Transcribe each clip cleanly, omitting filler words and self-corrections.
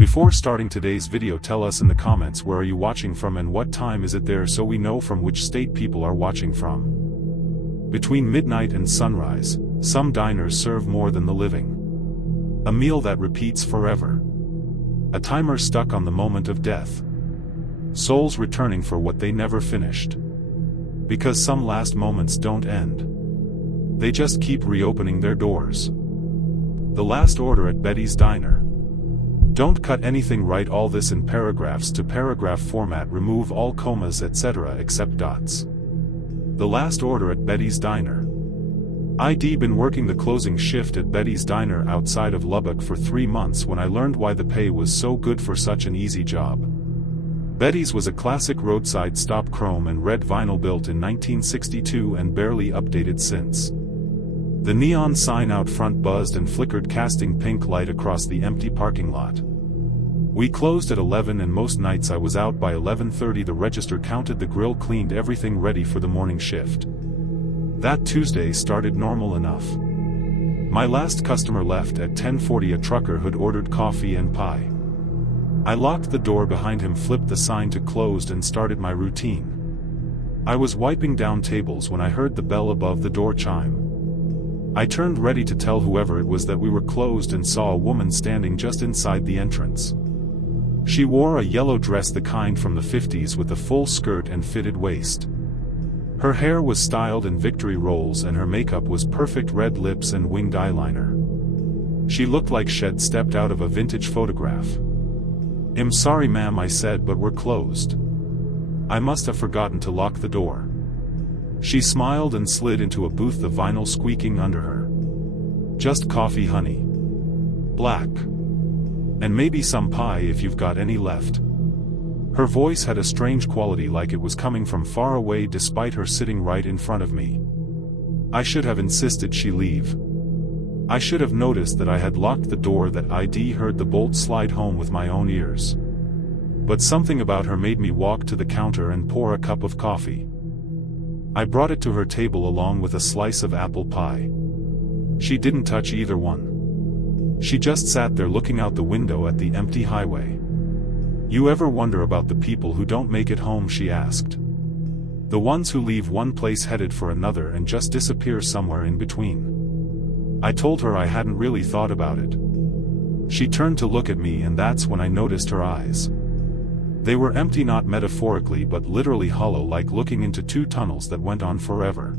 Before starting today's video, tell us in the comments where are you watching from and what time is it there so we know from which state people are watching from. Between midnight and sunrise, some diners serve more than the living. A meal that repeats forever. A timer stuck on the moment of death. Souls returning for what they never finished. Because some last moments don't end. They just keep reopening their doors. The last order at Betty's Diner. Don't cut anything, write all this in paragraphs to paragraph format, remove all commas etc. except dots. The last order at Betty's Diner. I'd been working the closing shift at Betty's Diner outside of Lubbock for 3 months when I learned why the pay was so good for such an easy job. Betty's was a classic roadside stop, chrome and red vinyl, built in 1962 and barely updated since. The neon sign out front buzzed and flickered, casting pink light across the empty parking lot. We closed at 11 and most nights I was out by 11:30. The register counted, the grill cleaned, everything ready for the morning shift. That Tuesday started normal enough. My last customer left at 10:40. A trucker who'd ordered coffee and pie. I locked the door behind him, flipped the sign to closed and started my routine. I was wiping down tables when I heard the bell above the door chime. I turned ready to tell whoever it was that we were closed and saw a woman standing just inside the entrance. She wore a yellow dress, the kind from the 50s, with a full skirt and fitted waist. Her hair was styled in victory rolls and her makeup was perfect, red lips and winged eyeliner. She looked like she'd stepped out of a vintage photograph. "I'm sorry ma'am," I said, "but we're closed. I must have forgotten to lock the door." She smiled and slid into a booth, the vinyl squeaking under her. "Just coffee, honey. Black. And maybe some pie if you've got any left." Her voice had a strange quality, like it was coming from far away despite her sitting right in front of me. I should have insisted she leave. I should have noticed that I had locked the door, that I'd heard the bolt slide home with my own ears. But something about her made me walk to the counter and pour a cup of coffee. I brought it to her table along with a slice of apple pie. She didn't touch either one. She just sat there looking out the window at the empty highway. "You ever wonder about the people who don't make it home?" she asked. "The ones who leave one place headed for another and just disappear somewhere in between." I told her I hadn't really thought about it. She turned to look at me, and that's when I noticed her eyes. They were empty, not metaphorically but literally hollow, like looking into 2 tunnels that went on forever.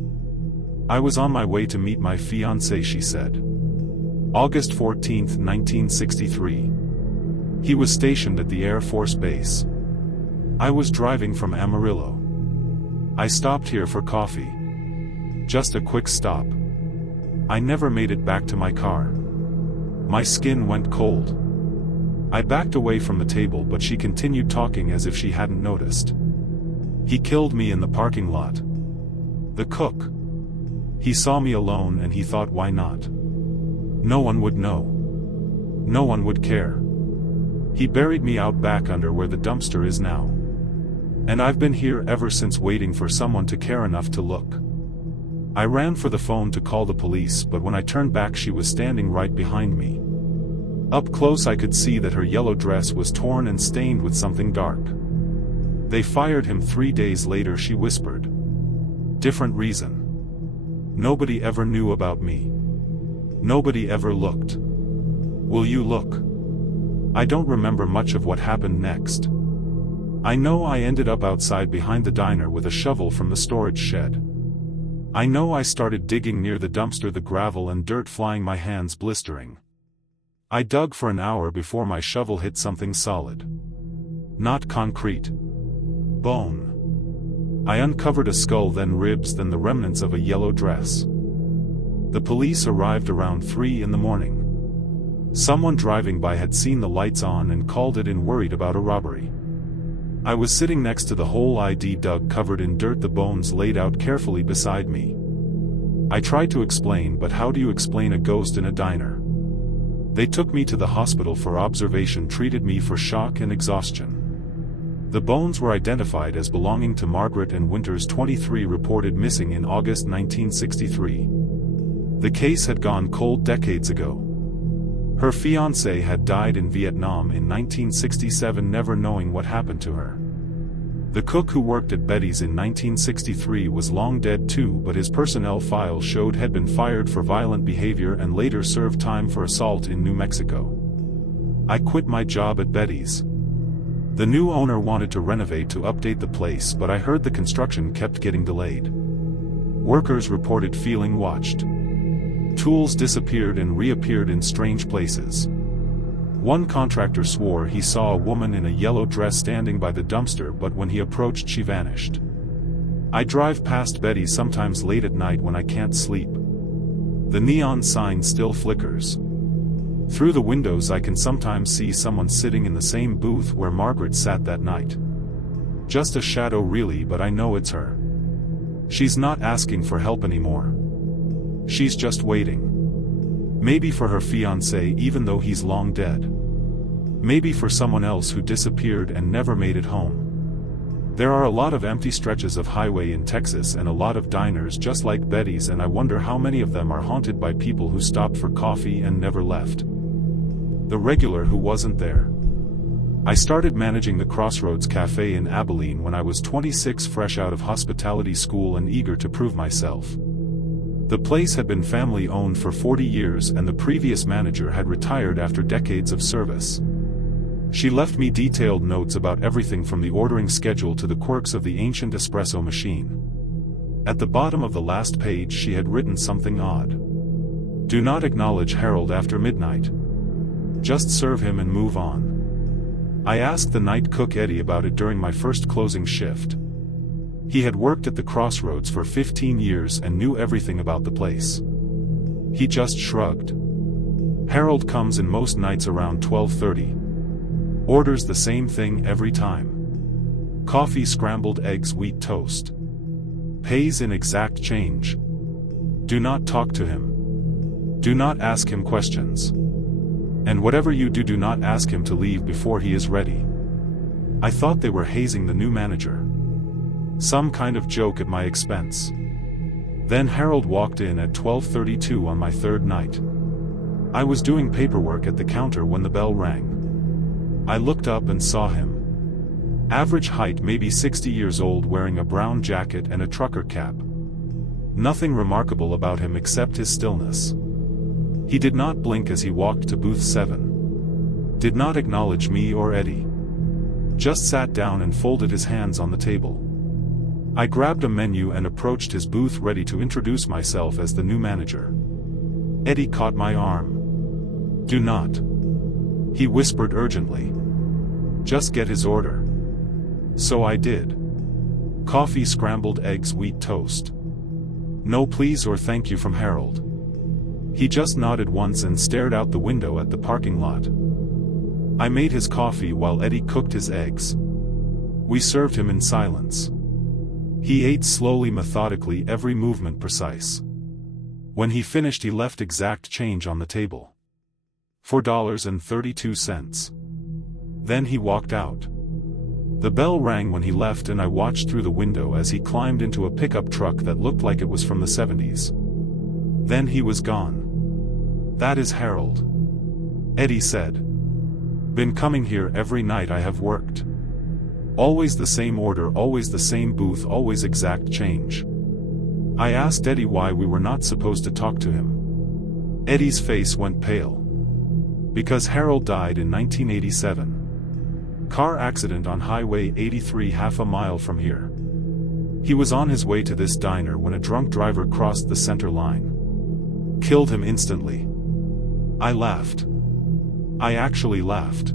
"I was on my way to meet my fiancé," she said. August 14, 1963. He was stationed at the Air Force Base. I was driving from Amarillo. I stopped here for coffee. Just a quick stop. I never made it back to my car. My skin went cold. I backed away from the table, but she continued talking as if she hadn't noticed. "He killed me in the parking lot. The cook. He saw me alone and he thought, why not? No one would know. No one would care. He buried me out back under where the dumpster is now. And I've been here ever since, waiting for someone to care enough to look." I ran for the phone to call the police, but when I turned back she was standing right behind me. Up close I could see that her yellow dress was torn and stained with something dark. "They fired him 3 days later," she whispered. "Different reason. Nobody ever knew about me. Nobody ever looked. Will you look?" I don't remember much of what happened next. I know I ended up outside behind the diner with a shovel from the storage shed. I know I started digging near the dumpster, the gravel and dirt flying, my hands blistering. I dug for an hour before my shovel hit something solid. Not concrete. Bone. I uncovered a skull, then ribs, then the remnants of a yellow dress. The police arrived around 3 in the morning. Someone driving by had seen the lights on and called it in, worried about a robbery. I was sitting next to the hole I'd dug, covered in dirt, the bones laid out carefully beside me. I tried to explain, but how do you explain a ghost in a diner? They took me to the hospital for observation, treated me for shock and exhaustion. The bones were identified as belonging to Margaret and Winters, 23, reported missing in August 1963. The case had gone cold decades ago. Her fiancé had died in Vietnam in 1967, never knowing what happened to her. The cook who worked at Betty's in 1963 was long dead too, but his personnel file showed had been fired for violent behavior and later served time for assault in New Mexico. I quit my job at Betty's. The new owner wanted to renovate to update the place, but I heard the construction kept getting delayed. Workers reported feeling watched. Tools disappeared and reappeared in strange places. One contractor swore he saw a woman in a yellow dress standing by the dumpster, but when he approached she vanished. I drive past Betty's sometimes late at night when I can't sleep. The neon sign still flickers. Through the windows I can sometimes see someone sitting in the same booth where Margaret sat that night. Just a shadow really, but I know it's her. She's not asking for help anymore. She's just waiting. Maybe for her fiancé, even though he's long dead. Maybe for someone else who disappeared and never made it home. There are a lot of empty stretches of highway in Texas and a lot of diners just like Betty's, and I wonder how many of them are haunted by people who stopped for coffee and never left. The regular who wasn't there. I started managing the Crossroads Cafe in Abilene when I was 26, fresh out of hospitality school and eager to prove myself. The place had been family-owned for 40 years and the previous manager had retired after decades of service. She left me detailed notes about everything from the ordering schedule to the quirks of the ancient espresso machine. At the bottom of the last page she had written something odd. Do not acknowledge Harold after midnight. Just serve him and move on. I asked the night cook Eddie about it during my first closing shift. He had worked at the Crossroads for 15 years and knew everything about the place. He just shrugged. Harold comes in most nights around 12:30. Orders the same thing every time. Coffee, scrambled eggs, wheat toast. Pays in exact change. Do not talk to him. Do not ask him questions. And whatever you do, do not ask him to leave before he is ready. I thought they were hazing the new manager. Some kind of joke at my expense. Then Harold walked in at 12:32 on my third night. I was doing paperwork at the counter when the bell rang. I looked up and saw him. Average height, maybe 60 years old, wearing a brown jacket and a trucker cap. Nothing remarkable about him except his stillness. He did not blink as he walked to booth 7. Did not acknowledge me or Eddie. Just sat down and folded his hands on the table. I grabbed a menu and approached his booth, ready to introduce myself as the new manager. Eddie caught my arm. Do not. He whispered urgently. Just get his order. So I did. Coffee, scrambled eggs, wheat toast. No please or thank you from Harold. He just nodded once and stared out the window at the parking lot. I made his coffee while Eddie cooked his eggs. We served him in silence. He ate slowly, methodically, every movement precise. When he finished, he left exact change on the table. $4.32. Then he walked out. The bell rang when he left and I watched through the window as he climbed into a pickup truck that looked like it was from the 70s. Then he was gone. That is Harold. Eddie said. Been coming here every night I have worked. Always the same order, always the same booth, always exact change. I asked Eddie why we were not supposed to talk to him. Eddie's face went pale. Because Harold died in 1987. Car accident on Highway 83, half a mile from here. He was on his way to this diner when a drunk driver crossed the center line. Killed him instantly. I laughed. I actually laughed.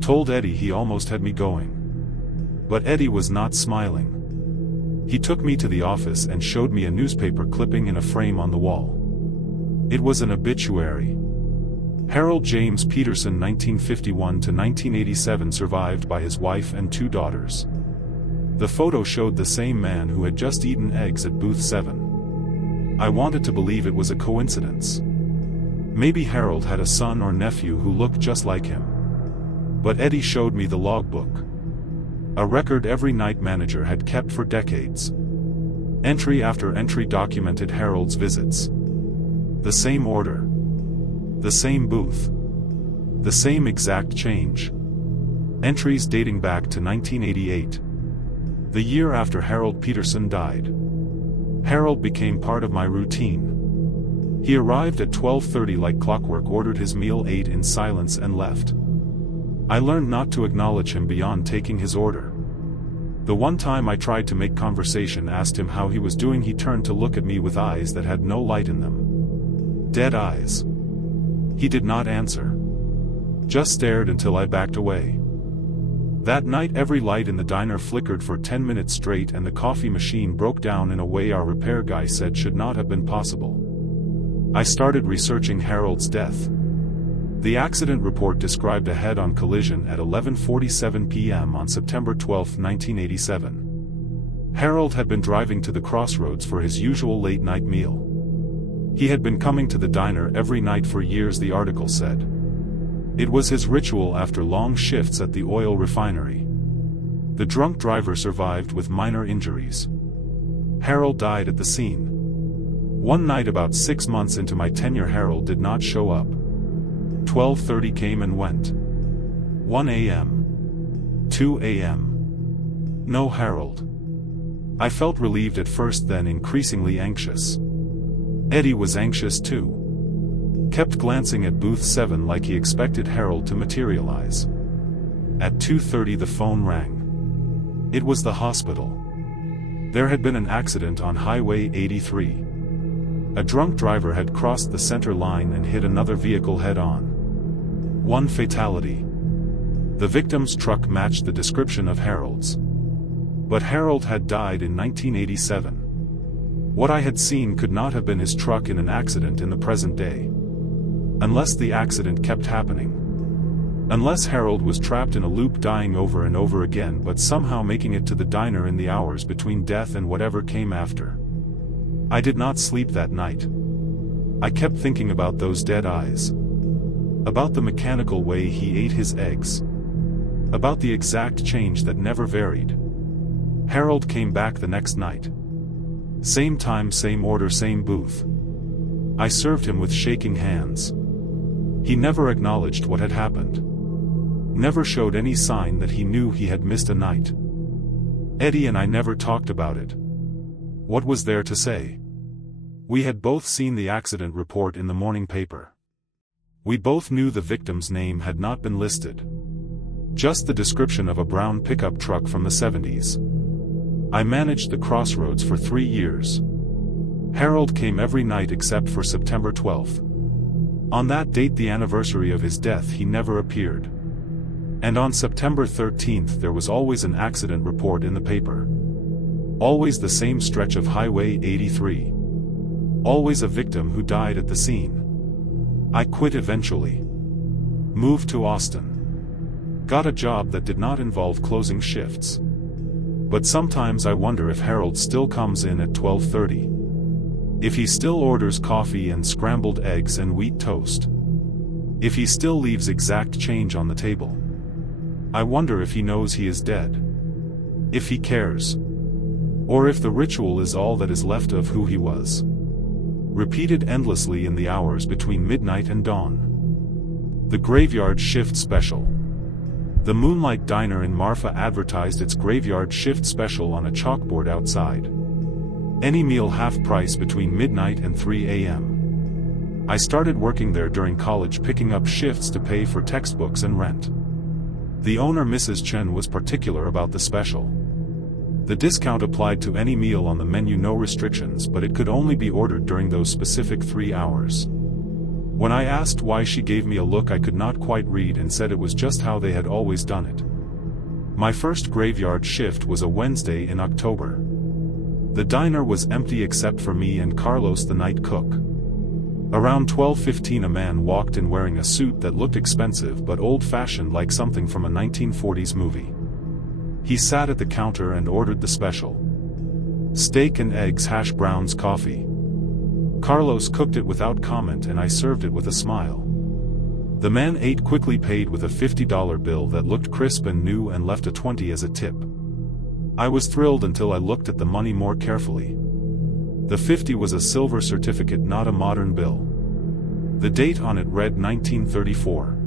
Told Eddie he almost had me going. But Eddie was not smiling. He took me to the office and showed me a newspaper clipping in a frame on the wall. It was an obituary. Harold James Peterson, 1951 to 1987, survived by his wife and 2 daughters. The photo showed the same man who had just eaten eggs at booth 7. I wanted to believe it was a coincidence. Maybe Harold had a son or nephew who looked just like him. But Eddie showed me the logbook. A record every night manager had kept for decades. Entry after entry documented Harold's visits. The same order. The same booth. The same exact change. Entries dating back to 1988. The year after Harold Peterson died. Harold became part of my routine. He arrived at 12:30 like clockwork, ordered his meal, ate in silence and left. I learned not to acknowledge him beyond taking his order. The one time I tried to make conversation, asked him how he was doing, he turned to look at me with eyes that had no light in them. Dead eyes. He did not answer. Just stared until I backed away. That night every light in the diner flickered for 10 minutes straight, and the coffee machine broke down in a way our repair guy said should not have been possible. I started researching Harold's death. The accident report described a head-on collision at 11:47 p.m. on September 12, 1987. Harold had been driving to the crossroads for his usual late-night meal. He had been coming to the diner every night for years, the article said. It was his ritual after long shifts at the oil refinery. The drunk driver survived with minor injuries. Harold died at the scene. One night about 6 months into my tenure, Harold did not show up. 12:30 came and went. 1 a.m. 2 a.m. No Harold. I felt relieved at first, then increasingly anxious. Eddie was anxious too. Kept glancing at booth 7 like he expected Harold to materialize. At 2:30 the phone rang. It was the hospital. There had been an accident on Highway 83. A drunk driver had crossed the center line and hit another vehicle head-on. One fatality. The victim's truck matched the description of Harold's. But Harold had died in 1987. What I had seen could not have been his truck in an accident in the present day. Unless the accident kept happening. Unless Harold was trapped in a loop, dying over and over again, but somehow making it to the diner in the hours between death and whatever came after. I did not sleep that night. I kept thinking about those dead eyes. About the mechanical way he ate his eggs. About the exact change that never varied. Harold came back the next night. Same time, same order, same booth. I served him with shaking hands. He never acknowledged what had happened. Never showed any sign that he knew he had missed a night. Eddie and I never talked about it. What was there to say? We had both seen the accident report in the morning paper. We both knew the victim's name had not been listed. Just the description of a brown pickup truck from the 70s. I managed the crossroads for 3 years. Harold came every night except for September 12th. On that date, the anniversary of his death, he never appeared. And on September 13th there was always an accident report in the paper. Always the same stretch of Highway 83. Always a victim who died at the scene. I quit eventually. Moved to Austin. Got a job that did not involve closing shifts. But sometimes I wonder if Harold still comes in at 12:30. If he still orders coffee and scrambled eggs and wheat toast. If he still leaves exact change on the table. I wonder if he knows he is dead. If he cares. Or if the ritual is all that is left of who he was. Repeated endlessly in the hours between midnight and dawn. The Graveyard Shift Special. The Moonlight Diner in Marfa advertised its Graveyard Shift Special on a chalkboard outside. Any meal half price between midnight and 3 a.m. I started working there during college, picking up shifts to pay for textbooks and rent. The owner, Mrs. Chen, was particular about the special. The discount applied to any meal on the menu, no restrictions, but it could only be ordered during those specific 3 hours. When I asked why, she gave me a look I could not quite read and said it was just how they had always done it. My first graveyard shift was a Wednesday in October. The diner was empty except for me and Carlos, the night cook. Around 12:15 a man walked in wearing a suit that looked expensive but old-fashioned, like something from a 1940s movie. He sat at the counter and ordered the special. Steak and eggs, hash browns, coffee. Carlos cooked it without comment and I served it with a smile. The man ate quickly, paid with a $50 bill that looked crisp and new, and left a 20 as a tip. I was thrilled until I looked at the money more carefully. The 50 was a silver certificate, not a modern bill. The date on it read 1934.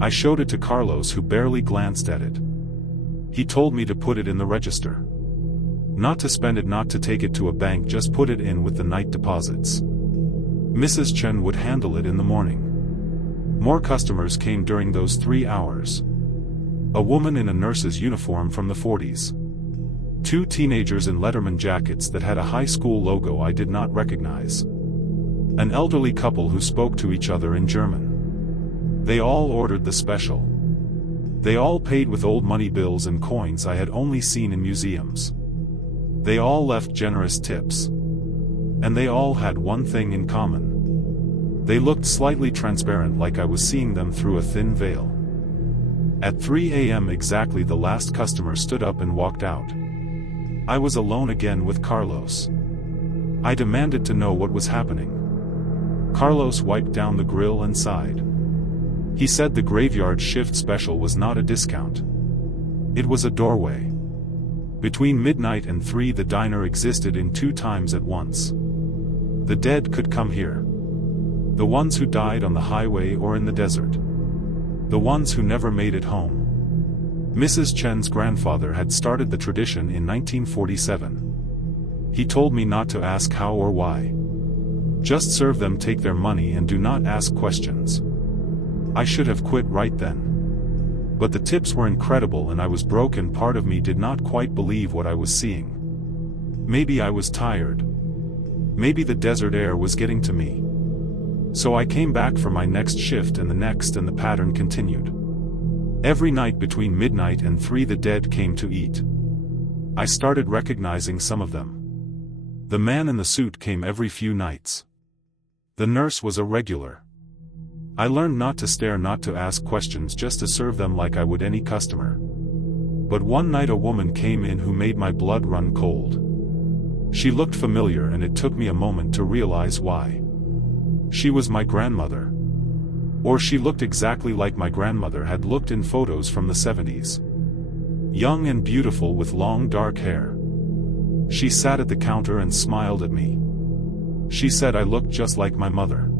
I showed it to Carlos, who barely glanced at it. He told me to put it in the register. Not to spend it, not to take it to a bank, just put it in with the night deposits. Mrs. Chen would handle it in the morning. More customers came during those 3 hours. A woman in a nurse's uniform from the 40s. 2 teenagers in Letterman jackets that had a high school logo I did not recognize. An elderly couple who spoke to each other in German. They all ordered the special. They all paid with old money bills and coins I had only seen in museums. They all left generous tips. And they all had one thing in common. They looked slightly transparent, like I was seeing them through a thin veil. At 3 a.m. exactly, the last customer stood up and walked out. I was alone again with Carlos. I demanded to know what was happening. Carlos wiped down the grill and sighed. He said the graveyard shift special was not a discount. It was a doorway. Between midnight and 3 the diner existed in 2 times at once. The dead could come here. The ones who died on the highway or in the desert. The ones who never made it home. Mrs. Chen's grandfather had started the tradition in 1947. He told me not to ask how or why. Just serve them, take their money, and do not ask questions. I should have quit right then. But the tips were incredible and I was broke, and part of me did not quite believe what I was seeing. Maybe I was tired. Maybe the desert air was getting to me. So I came back for my next shift and the next, and the pattern continued. Every night between midnight and 3 the dead came to eat. I started recognizing some of them. The man in the suit came every few nights. The nurse was a regular. I learned not to stare, not to ask questions, just to serve them like I would any customer. But one night a woman came in who made my blood run cold. She looked familiar and it took me a moment to realize why. She was my grandmother. Or she looked exactly like my grandmother had looked in photos from the 70s. Young and beautiful with long dark hair. She sat at the counter and smiled at me. She said I looked just like my mother.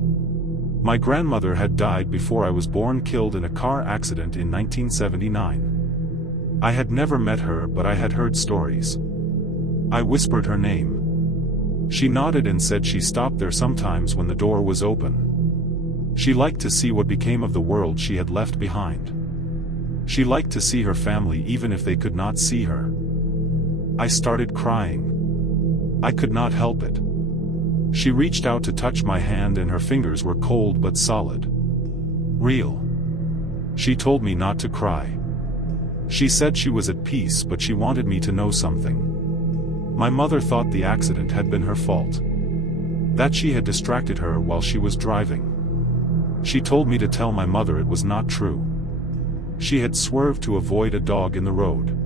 My grandmother had died before I was born, killed in a car accident in 1979. I had never met her, but I had heard stories. I whispered her name. She nodded and said she stopped there sometimes when the door was open. She liked to see what became of the world she had left behind. She liked to see her family even if they could not see her. I started crying. I could not help it. She reached out to touch my hand and her fingers were cold but solid. Real. She told me not to cry. She said she was at peace, but she wanted me to know something. My mother thought the accident had been her fault. That she had distracted her while she was driving. She told me to tell my mother it was not true. She had swerved to avoid a dog in the road.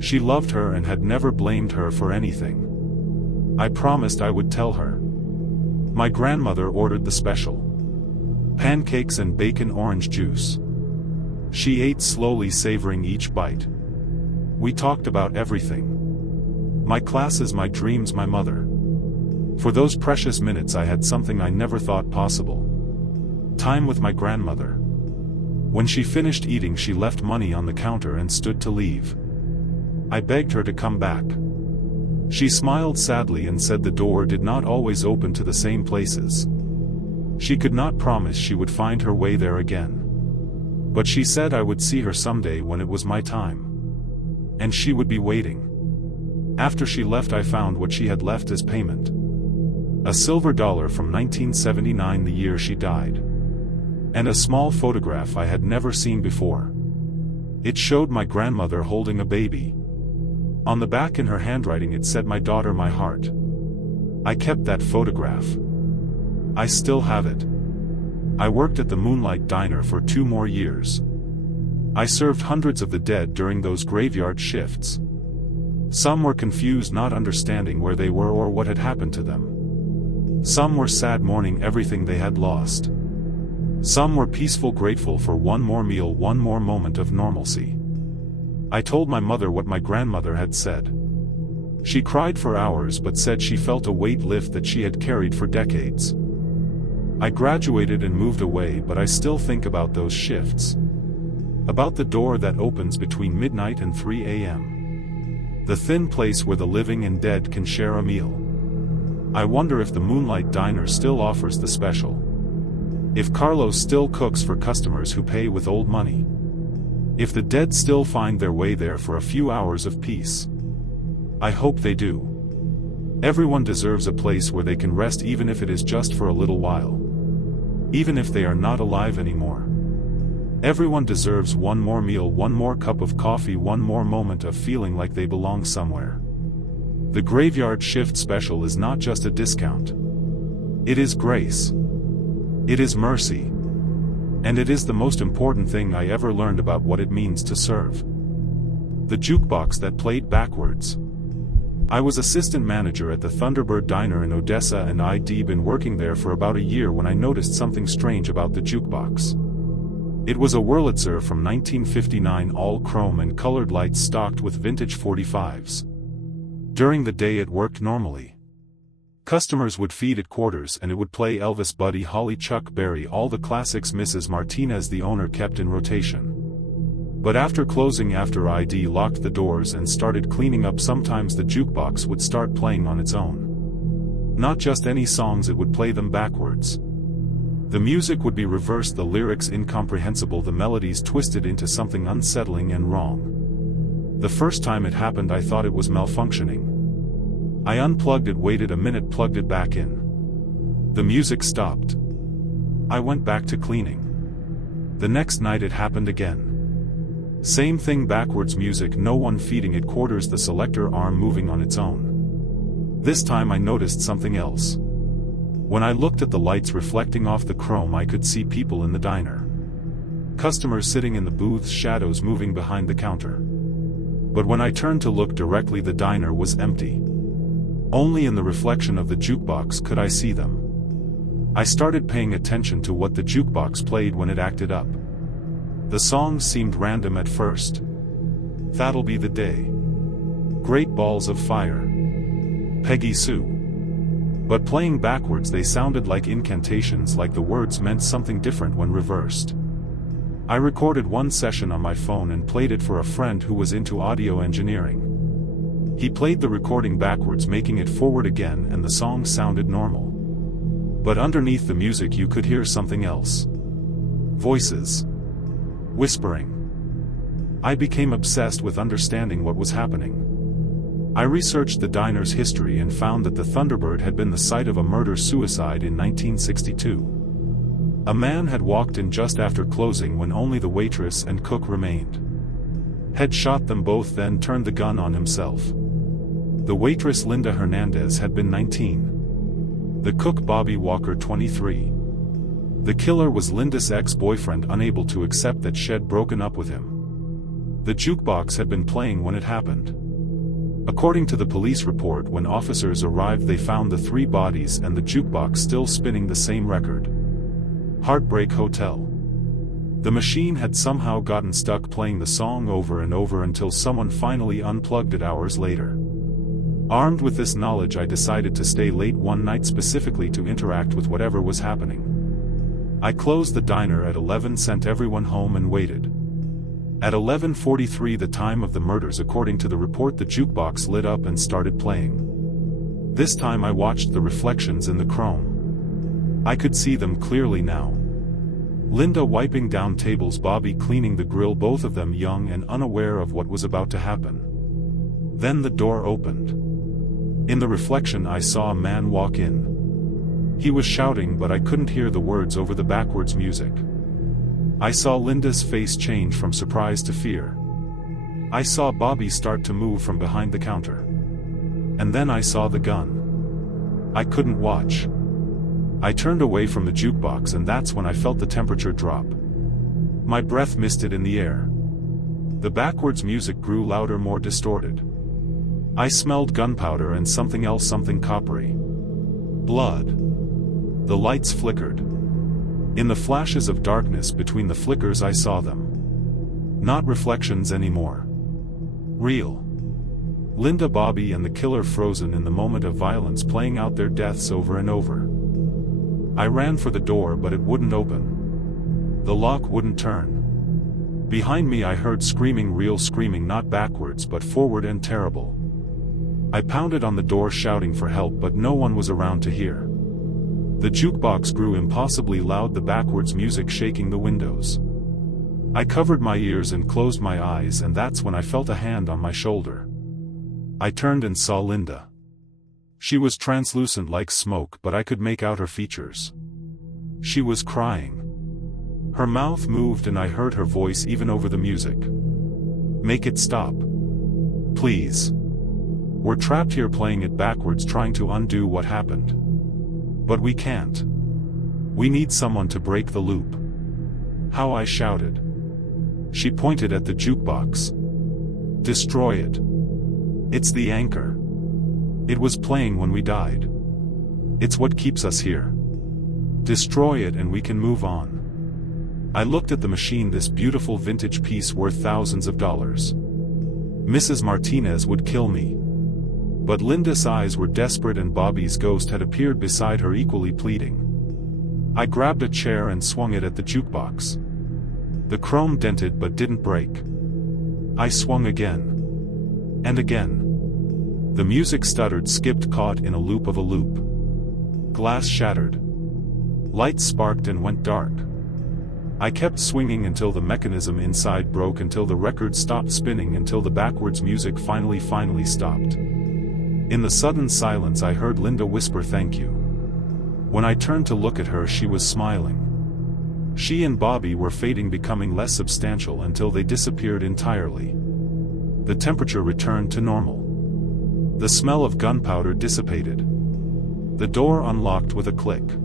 She loved her and had never blamed her for anything. I promised I would tell her. My grandmother ordered the special. Pancakes and bacon orange juice. She ate slowly, savoring each bite. We talked about everything. My classes, my dreams, my mother. For those precious minutes I had something I never thought possible. Time with my grandmother. When she finished eating, she left money on the counter and stood to leave. I begged her to come back. She smiled sadly and said the door did not always open to the same places. She could not promise she would find her way there again. But she said I would see her someday when it was my time. And she would be waiting. After she left, I found what she had left as payment. A silver dollar from 1979, the year she died. And a small photograph I had never seen before. It showed my grandmother holding a baby. On the back in her handwriting it said, "My daughter, my heart." I kept that photograph. I still have it. I worked at the Moonlight Diner for 2 more years. I served hundreds of the dead during those graveyard shifts. Some were confused, not understanding where they were or what had happened to them. Some were sad, mourning everything they had lost. Some were peaceful, grateful for one more meal, one more moment of normalcy. I told my mother what my grandmother had said. She cried for hours but said she felt a weight lift that she had carried for decades. I graduated and moved away, but I still think about those shifts. About the door that opens between midnight and 3 a.m. The thin place where the living and dead can share a meal. I wonder if the Moonlight Diner still offers the special. If Carlos still cooks for customers who pay with old money. If the dead still find their way there for a few hours of peace. I hope they do. Everyone deserves a place where they can rest, even if it is just for a little while. Even if they are not alive anymore. Everyone deserves one more meal, one more cup of coffee, one more moment of feeling like they belong somewhere. The Graveyard Shift Special is not just a discount. It is grace. It is mercy. And it is the most important thing I ever learned about what it means to serve. The jukebox that played backwards. I was assistant manager at the Thunderbird Diner in Odessa, and I'd been working there for about a year when I noticed something strange about the jukebox. It was a Wurlitzer from 1959, all chrome and colored lights stocked with vintage 45s. During the day it worked normally. Customers would feed it quarters and it would play Elvis, Buddy Holly, Chuck Berry, all the classics. Mrs. Martinez, the owner, kept in rotation. But after closing, after ID locked the doors and started cleaning up, sometimes the jukebox would start playing on its own. Not just any songs, it would play them backwards. The music would be reversed, the lyrics incomprehensible, the melodies twisted into something unsettling and wrong. The first time it happened I thought it was malfunctioning. I unplugged it, waited a minute, plugged it back in. The music stopped. I went back to cleaning. The next night it happened again. Same thing, backwards music, no one feeding it quarters, the selector arm moving on its own. This time I noticed something else. When I looked at the lights reflecting off the chrome, I could see people in the diner. Customers sitting in the booths, shadows moving behind the counter. But when I turned to look directly, the diner was empty. Only in the reflection of the jukebox could I see them. I started paying attention to what the jukebox played when it acted up. The songs seemed random at first. That'll Be the Day. Great Balls of Fire. Peggy Sue. But playing backwards they sounded like incantations, like the words meant something different when reversed. I recorded one session on my phone and played it for a friend who was into audio engineering. He played the recording backwards, making it forward again, and the song sounded normal. But underneath the music you could hear something else. Voices. Whispering. I became obsessed with understanding what was happening. I researched the diner's history and found that the Thunderbird had been the site of a murder-suicide in 1962. A man had walked in just after closing when only the waitress and cook remained. Had shot them both, then turned the gun on himself. The waitress Linda Hernandez had been 19. The cook Bobby Walker 23. The killer was Linda's ex-boyfriend, unable to accept that she'd broken up with him. The jukebox had been playing when it happened. According to the police report, when officers arrived they found the 3 bodies and the jukebox still spinning the same record. Heartbreak Hotel. The machine had somehow gotten stuck playing the song over and over until someone finally unplugged it hours later. Armed with this knowledge, I decided to stay late one night specifically to interact with whatever was happening. I closed the diner at 11, sent everyone home and waited. At 11:43, the time of the murders, according to the report, the jukebox lit up and started playing. This time I watched the reflections in the chrome. I could see them clearly now. Linda wiping down tables, Bobby cleaning the grill, both of them young and unaware of what was about to happen. Then the door opened. In the reflection I saw a man walk in. He was shouting, but I couldn't hear the words over the backwards music. I saw Linda's face change from surprise to fear. I saw Bobby start to move from behind the counter. And then I saw the gun. I couldn't watch. I turned away from the jukebox, and that's when I felt the temperature drop. My breath misted in the air. The backwards music grew louder, more distorted. I smelled gunpowder and something else, something coppery. Blood. The lights flickered. In the flashes of darkness between the flickers I saw them. Not reflections anymore. Real. Linda, Bobby and the killer frozen in the moment of violence, playing out their deaths over and over. I ran for the door but it wouldn't open. The lock wouldn't turn. Behind me I heard screaming, real screaming, not backwards but forward and terrible. I pounded on the door shouting for help but no one was around to hear. The jukebox grew impossibly loud, the backwards music shaking the windows. I covered my ears and closed my eyes, and that's when I felt a hand on my shoulder. I turned and saw Linda. She was translucent like smoke but I could make out her features. She was crying. Her mouth moved and I heard her voice even over the music. "Make it stop. Please. We're trapped here playing it backwards trying to undo what happened. But we can't. We need someone to break the loop." How I shouted. She pointed at the jukebox. "Destroy it. It's the anchor. It was playing when we died. It's what keeps us here. Destroy it and we can move on." I looked at the machine, this beautiful vintage piece worth thousands of dollars. Mrs. Martinez would kill me. But Linda's eyes were desperate and Bobby's ghost had appeared beside her equally pleading. I grabbed a chair and swung it at the jukebox. The chrome dented but didn't break. I swung again. And again. The music stuttered, skipped, caught in a loop of a loop. Glass shattered. Lights sparked and went dark. I kept swinging until the mechanism inside broke, until the record stopped spinning, until the backwards music finally stopped. In the sudden silence I heard Linda whisper, "Thank you." When I turned to look at her, she was smiling. She and Bobby were fading, becoming less substantial until they disappeared entirely. The temperature returned to normal. The smell of gunpowder dissipated. The door unlocked with a click.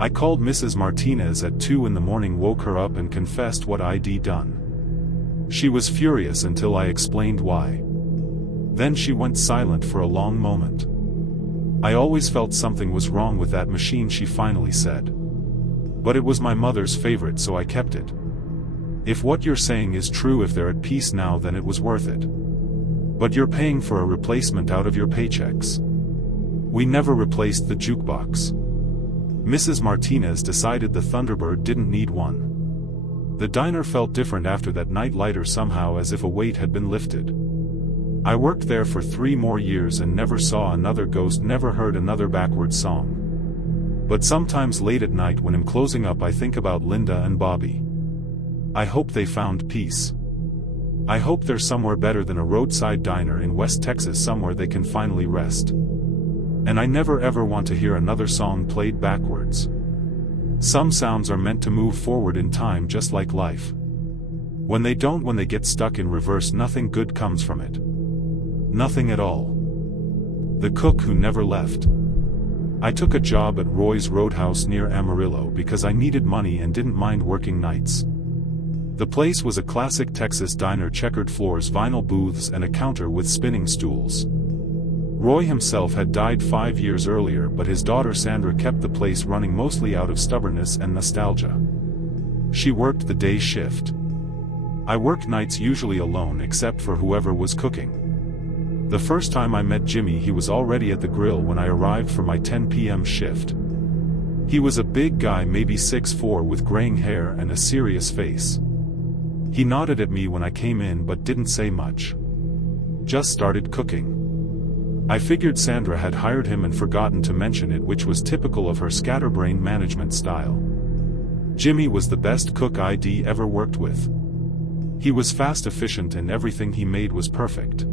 I called Mrs. Martinez at 2 in the morning, woke her up and confessed what I'd done. She was furious until I explained why. Then she went silent for a long moment. "I always felt something was wrong with that machine," she finally said. "But it was my mother's favorite, so I kept it. If what you're saying is true, if they're at peace now, then it was worth it. But you're paying for a replacement out of your paychecks." We never replaced the jukebox. Mrs. Martinez decided the Thunderbird didn't need one. The diner felt different after that night, lighter somehow, as if a weight had been lifted. I worked there for 3 more years and never saw another ghost, never heard another backwards song. But sometimes late at night when I'm closing up, I think about Linda and Bobby. I hope they found peace. I hope they're somewhere better than a roadside diner in West Texas, somewhere they can finally rest. And I never ever want to hear another song played backwards. Some sounds are meant to move forward in time, just like life. When they don't, when they get stuck in reverse, nothing good comes from it. Nothing at all. The cook who never left. I took a job at Roy's Roadhouse near Amarillo because I needed money and didn't mind working nights. The place was a classic Texas diner, checkered floors, vinyl booths, and a counter with spinning stools. Roy himself had died 5 years earlier, but his daughter Sandra kept the place running, mostly out of stubbornness and nostalgia. She worked the day shift. I worked nights, usually alone except for whoever was cooking. The first time I met Jimmy, he was already at the grill when I arrived for my 10 p.m. shift. He was a big guy, maybe 6'4", with graying hair and a serious face. He nodded at me when I came in but didn't say much. Just started cooking. I figured Sandra had hired him and forgotten to mention it, which was typical of her scatterbrain management style. Jimmy was the best cook I'd ever worked with. He was fast, efficient, and everything he made was perfect.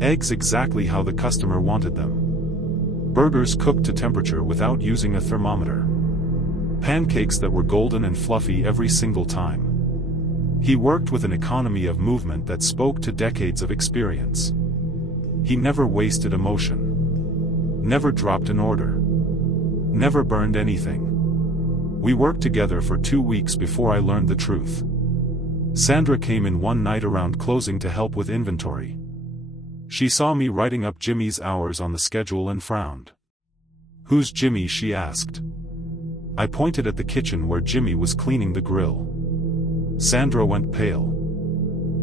Eggs exactly how the customer wanted them. Burgers cooked to temperature without using a thermometer. Pancakes that were golden and fluffy every single time. He worked with an economy of movement that spoke to decades of experience. He never wasted emotion. Never dropped an order. Never burned anything. We worked together for 2 weeks before I learned the truth. Sandra came in one night around closing to help with inventory. She saw me writing up Jimmy's hours on the schedule and frowned. "Who's Jimmy?" she asked. I pointed at the kitchen where Jimmy was cleaning the grill. Sandra went pale.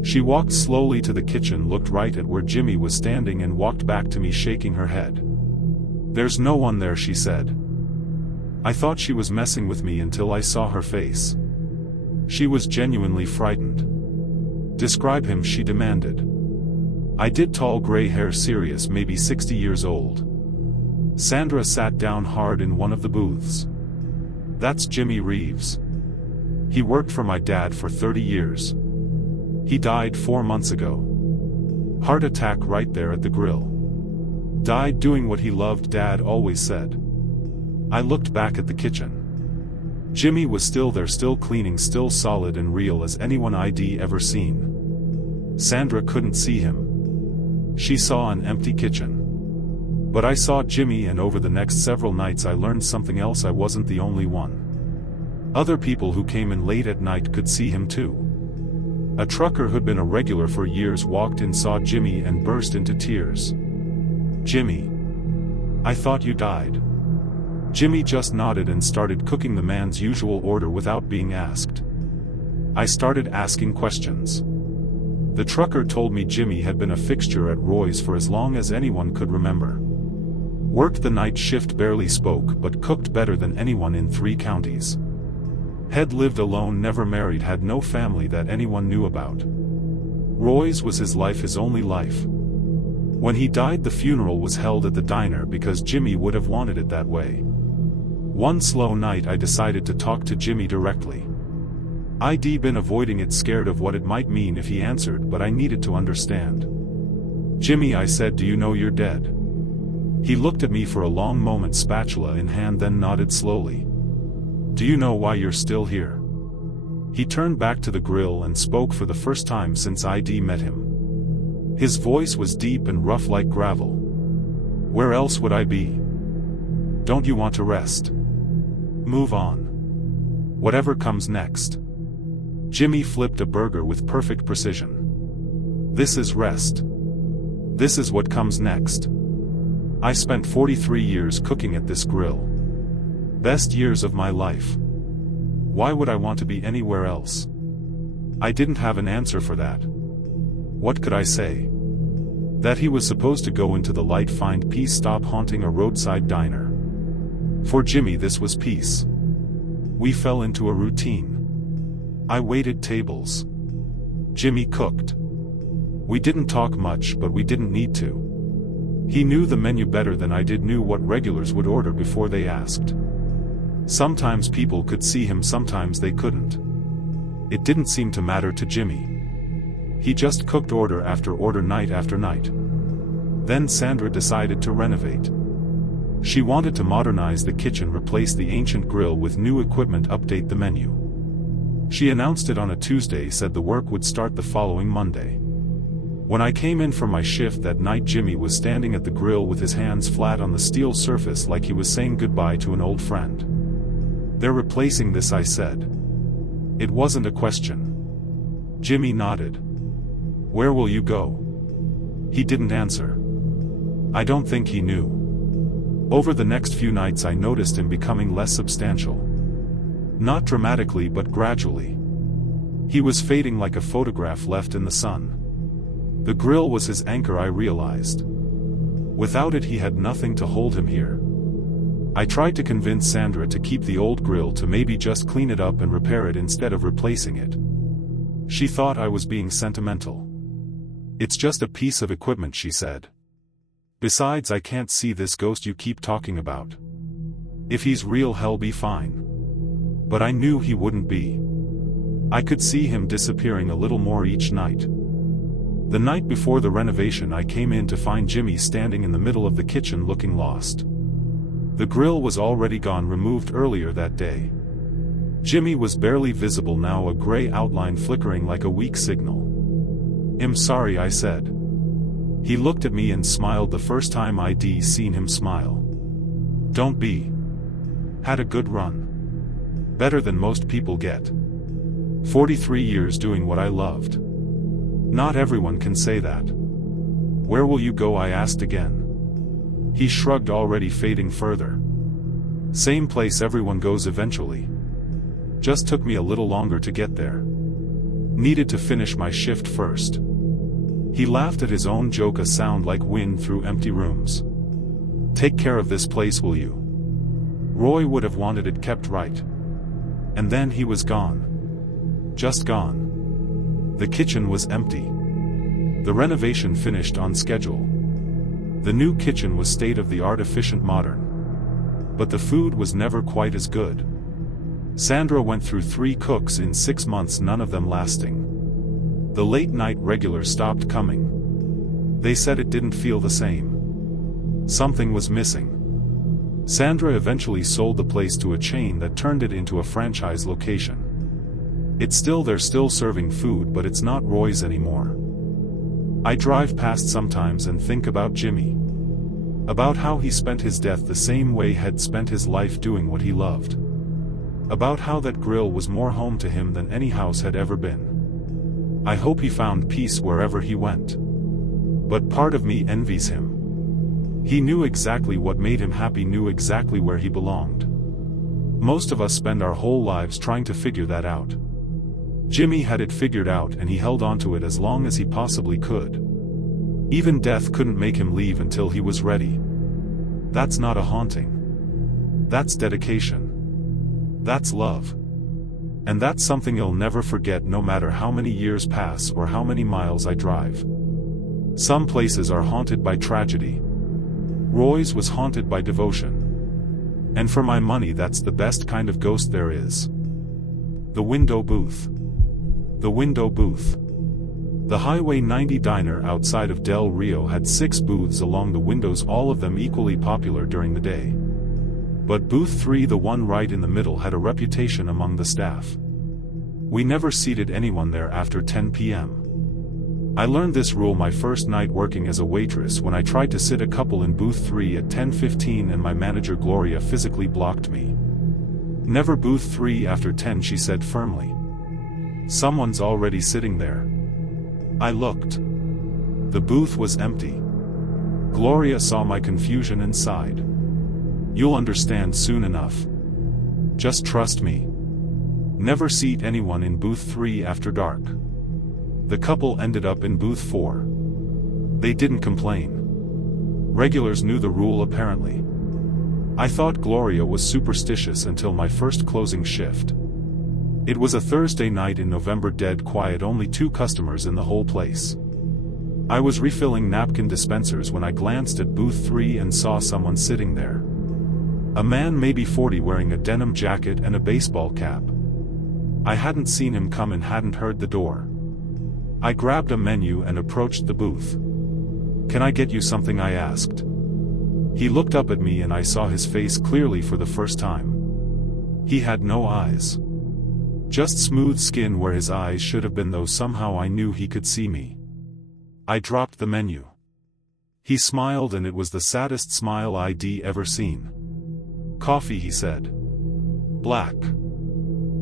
She walked slowly to the kitchen, looked right at where Jimmy was standing, and walked back to me shaking her head. "There's no one there," she said. I thought she was messing with me until I saw her face. She was genuinely frightened. Describe him, she demanded. I did. Tall gray hair, serious, maybe 60 years old. Sandra sat down hard in one of the booths. That's Jimmy Reeves. He worked for my dad for 30 years. He died 4 months ago. Heart attack right there at the grill. Died doing what he loved, Dad always said. I looked back at the kitchen. Jimmy was still there, still cleaning, still solid and real as anyone I'd ever seen. Sandra couldn't see him. She saw an empty kitchen. But I saw Jimmy, and over the next several nights I learned something else. I wasn't the only one. Other people who came in late at night could see him too. A trucker who'd been a regular for years walked in, saw Jimmy and burst into tears. Jimmy. I thought you died. Jimmy just nodded and started cooking the man's usual order without being asked. I started asking questions. The trucker told me Jimmy had been a fixture at Roy's for as long as anyone could remember. Worked the night shift, barely spoke, but cooked better than anyone in 3 counties. Had lived alone, never married, had no family that anyone knew about. Roy's was his life, his only life. When he died, the funeral was held at the diner because Jimmy would have wanted it that way. One slow night I decided to talk to Jimmy directly. I'd been avoiding it, scared of what it might mean if he answered, but I needed to understand. Jimmy, I said, do you know you're dead? He looked at me for a long moment, spatula in hand, then nodded slowly. Do you know why you're still here? He turned back to the grill and spoke for the first time since I'd met him. His voice was deep and rough like gravel. Where else would I be? Don't you want to rest? Move on. Whatever comes next. Jimmy flipped a burger with perfect precision. This is rest. This is what comes next. I spent 43 years cooking at this grill. Best years of my life. Why would I want to be anywhere else? I didn't have an answer for that. What could I say? That he was supposed to go into the light, find peace, stop haunting a roadside diner. For Jimmy this was peace. We fell into a routine. I waited tables. Jimmy cooked. We didn't talk much, but we didn't need to. He knew the menu better than I did, knew what regulars would order before they asked. Sometimes people could see him, sometimes they couldn't. It didn't seem to matter to Jimmy. He just cooked order after order, night after night. Then Sandra decided to renovate. She wanted to modernize the kitchen, replace the ancient grill with new equipment, update the menu. She announced it on a Tuesday, said the work would start the following Monday. When I came in for my shift that night, Jimmy was standing at the grill with his hands flat on the steel surface like he was saying goodbye to an old friend. They're replacing this, I said. It wasn't a question. Jimmy nodded. Where will you go? He didn't answer. I don't think he knew. Over the next few nights I noticed him becoming less substantial. Not dramatically, but gradually. He was fading like a photograph left in the sun. The grill was his anchor, I realized. Without it he had nothing to hold him here. I tried to convince Sandra to keep the old grill, to maybe just clean it up and repair it instead of replacing it. She thought I was being sentimental. It's just a piece of equipment, she said. Besides, I can't see this ghost you keep talking about. If he's real, hell, be fine. But I knew he wouldn't be. I could see him disappearing a little more each night. The night before the renovation I came in to find Jimmy standing in the middle of the kitchen looking lost. The grill was already gone, removed earlier that day. Jimmy was barely visible now, a gray outline flickering like a weak signal. I'm sorry, I said. He looked at me and smiled, the first time I'd seen him smile. Don't be. Had a good run. Better than most people get. 43 years doing what I loved. Not everyone can say that. Where will you go? I asked again. He shrugged, already fading further. Same place everyone goes eventually. Just took me a little longer to get there. Needed to finish my shift first. He laughed at his own joke, a sound like wind through empty rooms. Take care of this place, will you? Roy would have wanted it kept right. And then he was gone. Just gone. The kitchen was empty. The renovation finished on schedule. The new kitchen was state-of-the-art, efficient, modern. But the food was never quite as good. Sandra went through 3 cooks in 6 months, none of them lasting. The late-night regulars stopped coming. They said it didn't feel the same. Something was missing. Sandra eventually sold the place to a chain that turned it into a franchise location. They're still serving food, but it's not Roy's anymore. I drive past sometimes and think about Jimmy. About how he spent his death the same way he'd spent his life doing what he loved. About how that grill was more home to him than any house had ever been. I hope he found peace wherever he went. But part of me envies him. He knew exactly what made him happy, knew exactly where he belonged. Most of us spend our whole lives trying to figure that out. Jimmy had it figured out, and he held on to it as long as he possibly could. Even death couldn't make him leave until he was ready. That's not a haunting. That's dedication. That's love. And that's something I'll never forget, no matter how many years pass or how many miles I drive. Some places are haunted by tragedy. Roy's was haunted by devotion. And for my money, that's the best kind of ghost there is. The window booth. The window booth. The Highway 90 diner outside of Del Rio had 6 booths along the windows, all of them equally popular during the day. But booth 3, the one right in the middle, had a reputation among the staff. We never seated anyone there after 10 p.m. I learned this rule my first night working as a waitress, when I tried to sit a couple in booth 3 at 10:15 and my manager Gloria physically blocked me. Never booth 3 after 10, she said firmly. Someone's already sitting there. I looked. The booth was empty. Gloria saw my confusion and sighed. You'll understand soon enough. Just trust me. Never seat anyone in booth 3 after dark. The couple ended up in booth 4. They didn't complain. Regulars knew the rule apparently. I thought Gloria was superstitious until my first closing shift. It was a Thursday night in November, dead quiet, only 2 customers in the whole place. I was refilling napkin dispensers when I glanced at booth 3 and saw someone sitting there. A man, maybe 40, wearing a denim jacket and a baseball cap. I hadn't seen him come and hadn't heard the door. I grabbed a menu and approached the booth. Can I get you something? I asked. He looked up at me and I saw his face clearly for the first time. He had no eyes. Just smooth skin where his eyes should have been, though somehow I knew he could see me. I dropped the menu. He smiled, and it was the saddest smile I'd ever seen. Coffee, he said. Black.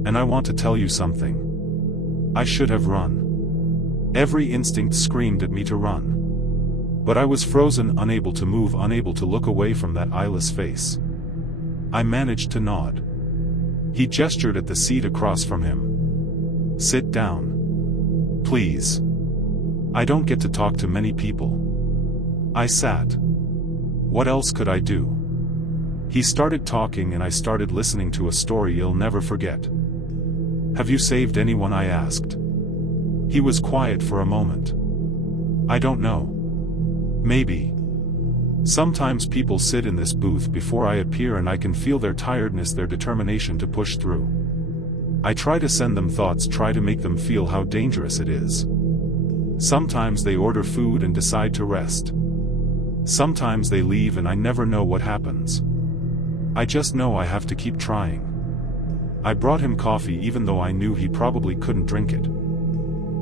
And I want to tell you something. I should have run. Every instinct screamed at me to run. But I was frozen, unable to move, unable to look away from that eyeless face. I managed to nod. He gestured at the seat across from him. Sit down. Please. I don't get to talk to many people. I sat. What else could I do? He started talking and I started listening to a story he'll never forget. Have you saved anyone? I asked. He was quiet for a moment. I don't know. Maybe. Sometimes people sit in this booth before I appear and I can feel their tiredness, their determination to push through. I try to send them thoughts, try to make them feel how dangerous it is. Sometimes they order food and decide to rest. Sometimes they leave and I never know what happens. I just know I have to keep trying. I brought him coffee even though I knew he probably couldn't drink it.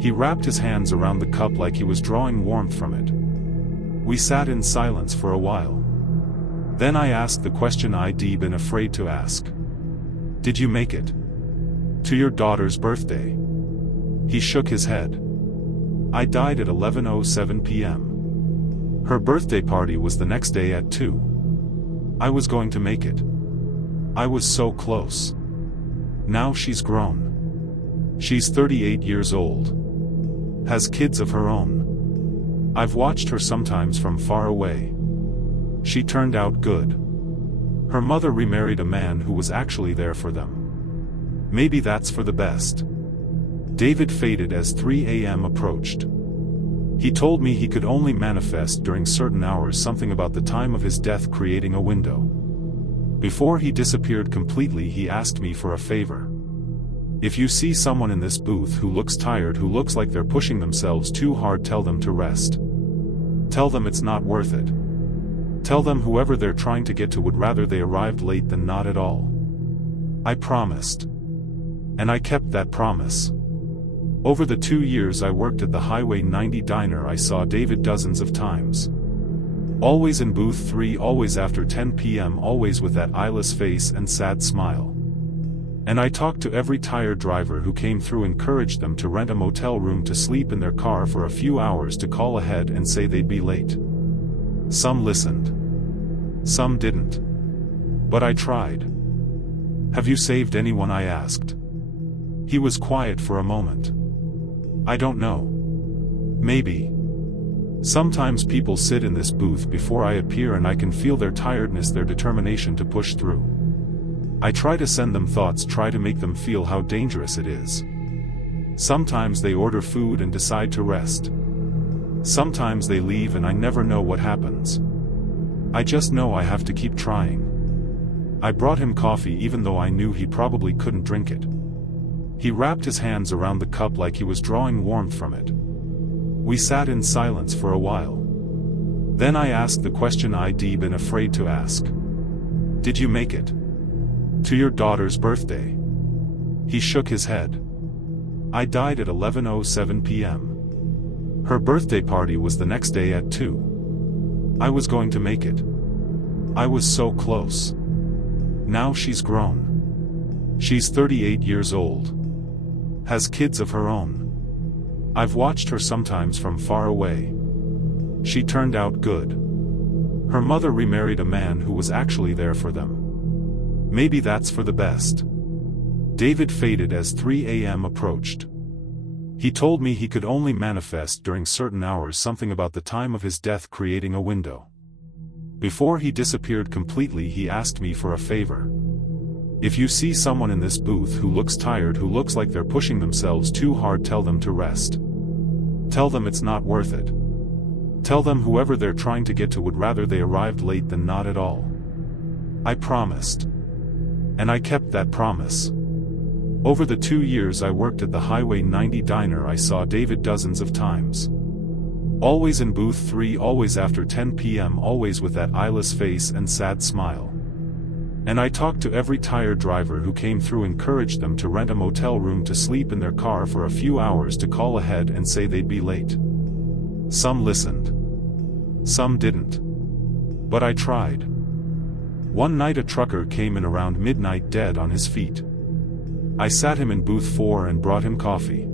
He wrapped his hands around the cup like he was drawing warmth from it. We sat in silence for a while. Then I asked the question I'd been afraid to ask. Did you make it to your daughter's birthday? He shook his head. I died at 11:07 p.m. Her birthday party was the next day at 2. I was going to make it. I was so close. Now she's grown. She's 38 years old. Has kids of her own. I've watched her sometimes from far away. She turned out good. Her mother remarried a man who was actually there for them. Maybe that's for the best. David faded as 3 a.m. approached. He told me he could only manifest during certain hours, something about the time of his death creating a window. Before he disappeared completely, he asked me for a favor. If you see someone in this booth who looks tired, who looks like they're pushing themselves too hard, tell them to rest. Tell them it's not worth it. Tell them whoever they're trying to get to would rather they arrived late than not at all. I promised. And I kept that promise. Over the 2 years I worked at the Highway 90 diner, I saw David dozens of times. Always in booth 3, always after 10 p.m., always with that eyeless face and sad smile. And I talked to every tired driver who came through, encouraged them to rent a motel room to sleep in their car for a few hours, to call ahead and say they'd be late. Some listened. Some didn't. But I tried. Have you saved anyone? I asked. He was quiet for a moment. I don't know. Maybe. Sometimes people sit in this booth before I appear and I can feel their tiredness, their determination to push through. I try to send them thoughts, try to make them feel how dangerous it is. Sometimes they order food and decide to rest. Sometimes they leave and I never know what happens. I just know I have to keep trying. I brought him coffee even though I knew he probably couldn't drink it. He wrapped his hands around the cup like he was drawing warmth from it. We sat in silence for a while. Then I asked the question I'd been afraid to ask. Did you make it to your daughter's birthday? He shook his head. I died at 11:07 p.m. Her birthday party was the next day at 2. I was going to make it. I was so close. Now she's grown. She's 38 years old. Has kids of her own. I've watched her sometimes from far away. She turned out good. Her mother remarried a man who was actually there for them. Maybe that's for the best. David faded as 3 a.m. approached. He told me he could only manifest during certain hours, something about the time of his death creating a window. Before he disappeared completely, he asked me for a favor. If you see someone in this booth who looks tired, who looks like they're pushing themselves too hard, tell them to rest. Tell them it's not worth it. Tell them whoever they're trying to get to would rather they arrived late than not at all. I promised. And I kept that promise. Over the 2 years I worked at the Highway 90 diner, I saw David dozens of times. Always in booth 3, always after 10 p.m., always with that eyeless face and sad smile. And I talked to every tired driver who came through, encouraged them to rent a motel room to sleep in their car for a few hours, to call ahead and say they'd be late. Some listened. Some didn't. But I tried. One night a trucker came in around midnight, dead on his feet. I sat him in booth 4 and brought him coffee.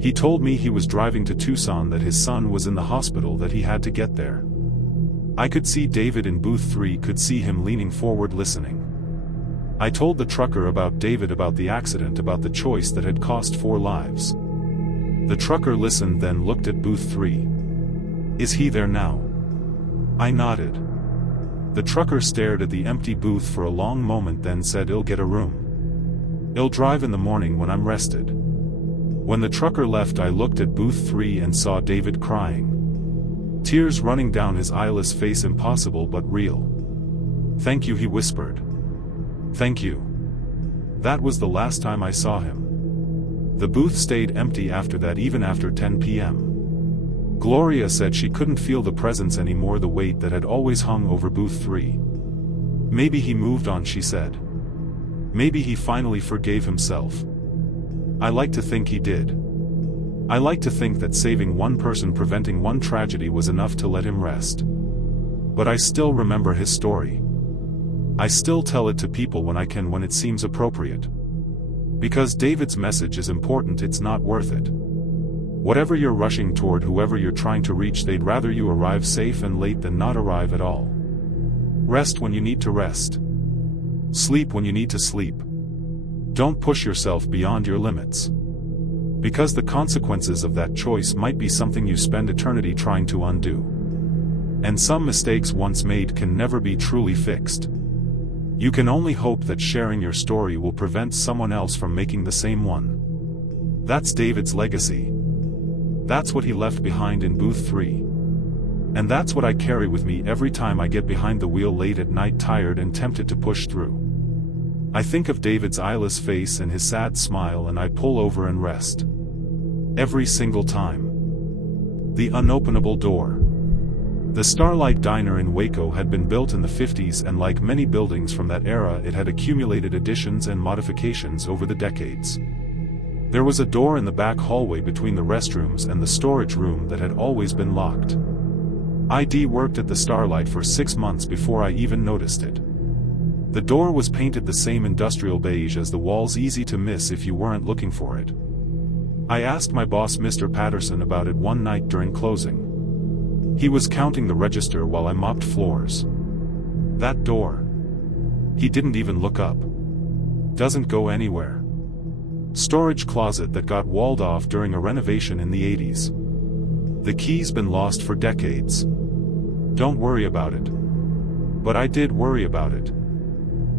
He told me he was driving to Tucson, that his son was in the hospital, that he had to get there. I could see David in booth 3, could see him leaning forward listening. I told the trucker about David, about the accident, about the choice that had cost 4 lives. The trucker listened, then looked at booth 3. Is he there now? I nodded. The trucker stared at the empty booth for a long moment, then said, "I'll get a room. I'll drive in the morning when I'm rested." When the trucker left, I looked at booth 3 and saw David crying. Tears running down his eyeless face, impossible but real. "Thank you," he whispered. "Thank you." That was the last time I saw him. The booth stayed empty after that, even after 10 p.m. Gloria said she couldn't feel the presence anymore, the weight that had always hung over booth 3. Maybe he moved on, she said. Maybe he finally forgave himself. I like to think he did. I like to think that saving one person, preventing one tragedy, was enough to let him rest. But I still remember his story. I still tell it to people when I can, when it seems appropriate. Because David's message is important. It's not worth it. Whatever you're rushing toward, whoever you're trying to reach, they'd rather you arrive safe and late than not arrive at all. Rest when you need to rest. Sleep when you need to sleep. Don't push yourself beyond your limits. Because the consequences of that choice might be something you spend eternity trying to undo. And some mistakes once made can never be truly fixed. You can only hope that sharing your story will prevent someone else from making the same one. That's David's legacy. That's what he left behind in booth 3. And that's what I carry with me every time I get behind the wheel late at night, tired and tempted to push through. I think of David's eyeless face and his sad smile, and I pull over and rest. Every single time. The unopenable door. The Starlight Diner in Waco had been built in the 50s, and like many buildings from that era, it had accumulated additions and modifications over the decades. There was a door in the back hallway between the restrooms and the storage room that had always been locked. ID worked at the Starlight for 6 months before I even noticed it. The door was painted the same industrial beige as the walls, easy to miss if you weren't looking for it. I asked my boss Mr. Patterson about it one night during closing. He was counting the register while I mopped floors. That door. He didn't even look up. Doesn't go anywhere. Storage closet that got walled off during a renovation in the 80s. The key's been lost for decades. Don't worry about it. But I did worry about it.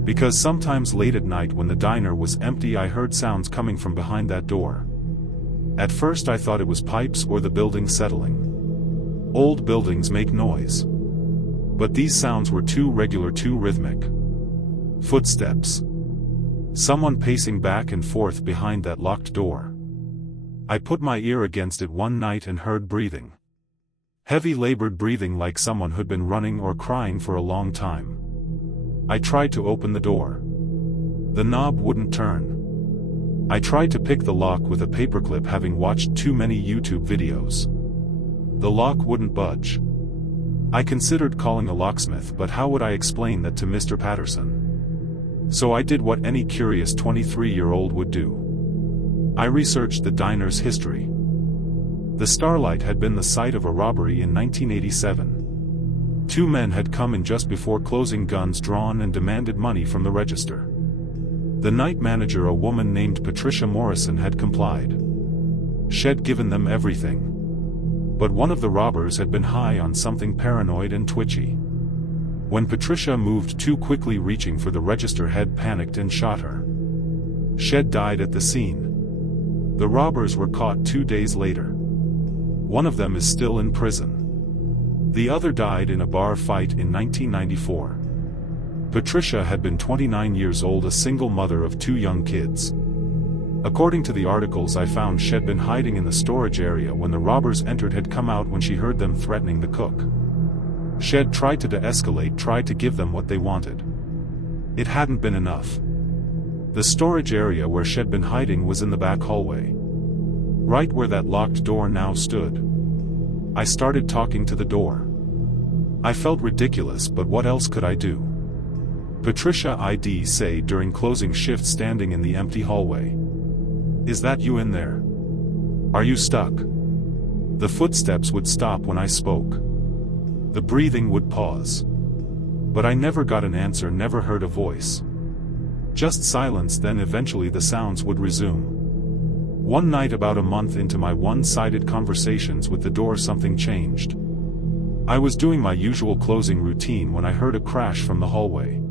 Because sometimes late at night when the diner was empty, I heard sounds coming from behind that door. At first I thought it was pipes or the building settling. Old buildings make noise. But these sounds were too regular, too rhythmic. Footsteps. Someone pacing back and forth behind that locked door. I put my ear against it one night and heard breathing. Heavy labored breathing, like someone who'd been running or crying for a long time. I tried to open the door. The knob wouldn't turn. I tried to pick the lock with a paperclip, having watched too many YouTube videos. The lock wouldn't budge. I considered calling a locksmith, but how would I explain that to Mr. Patterson? So I did what any curious 23-year-old would do. I researched the diner's history. The Starlight had been the site of a robbery in 1987. 2 men had come in just before closing, guns drawn, and demanded money from the register. The night manager, a woman named Patricia Morrison, had complied. She'd given them everything. But one of the robbers had been high on something, paranoid and twitchy. When Patricia moved too quickly reaching for the register, had panicked and shot her. She'd died at the scene. The robbers were caught 2 days later. One of them is still in prison. The other died in a bar fight in 1994. Patricia had been 29 years old, a single mother of 2 young kids. According to the articles I found, she'd been hiding in the storage area when the robbers entered, had come out when she heard them threatening the cook. She'd tried to de-escalate, tried to give them what they wanted. It hadn't been enough. The storage area where she'd been hiding was in the back hallway. Right where that locked door now stood. I started talking to the door. I felt ridiculous, but what else could I do? Patricia, I'd say during closing shift, standing in the empty hallway. Is that you in there? Are you stuck? The footsteps would stop when I spoke. The breathing would pause. But I never got an answer, never heard a voice. Just silence, then eventually the sounds would resume. One night, about a month into my one-sided conversations with the door, something changed. I was doing my usual closing routine when I heard a crash from the hallway.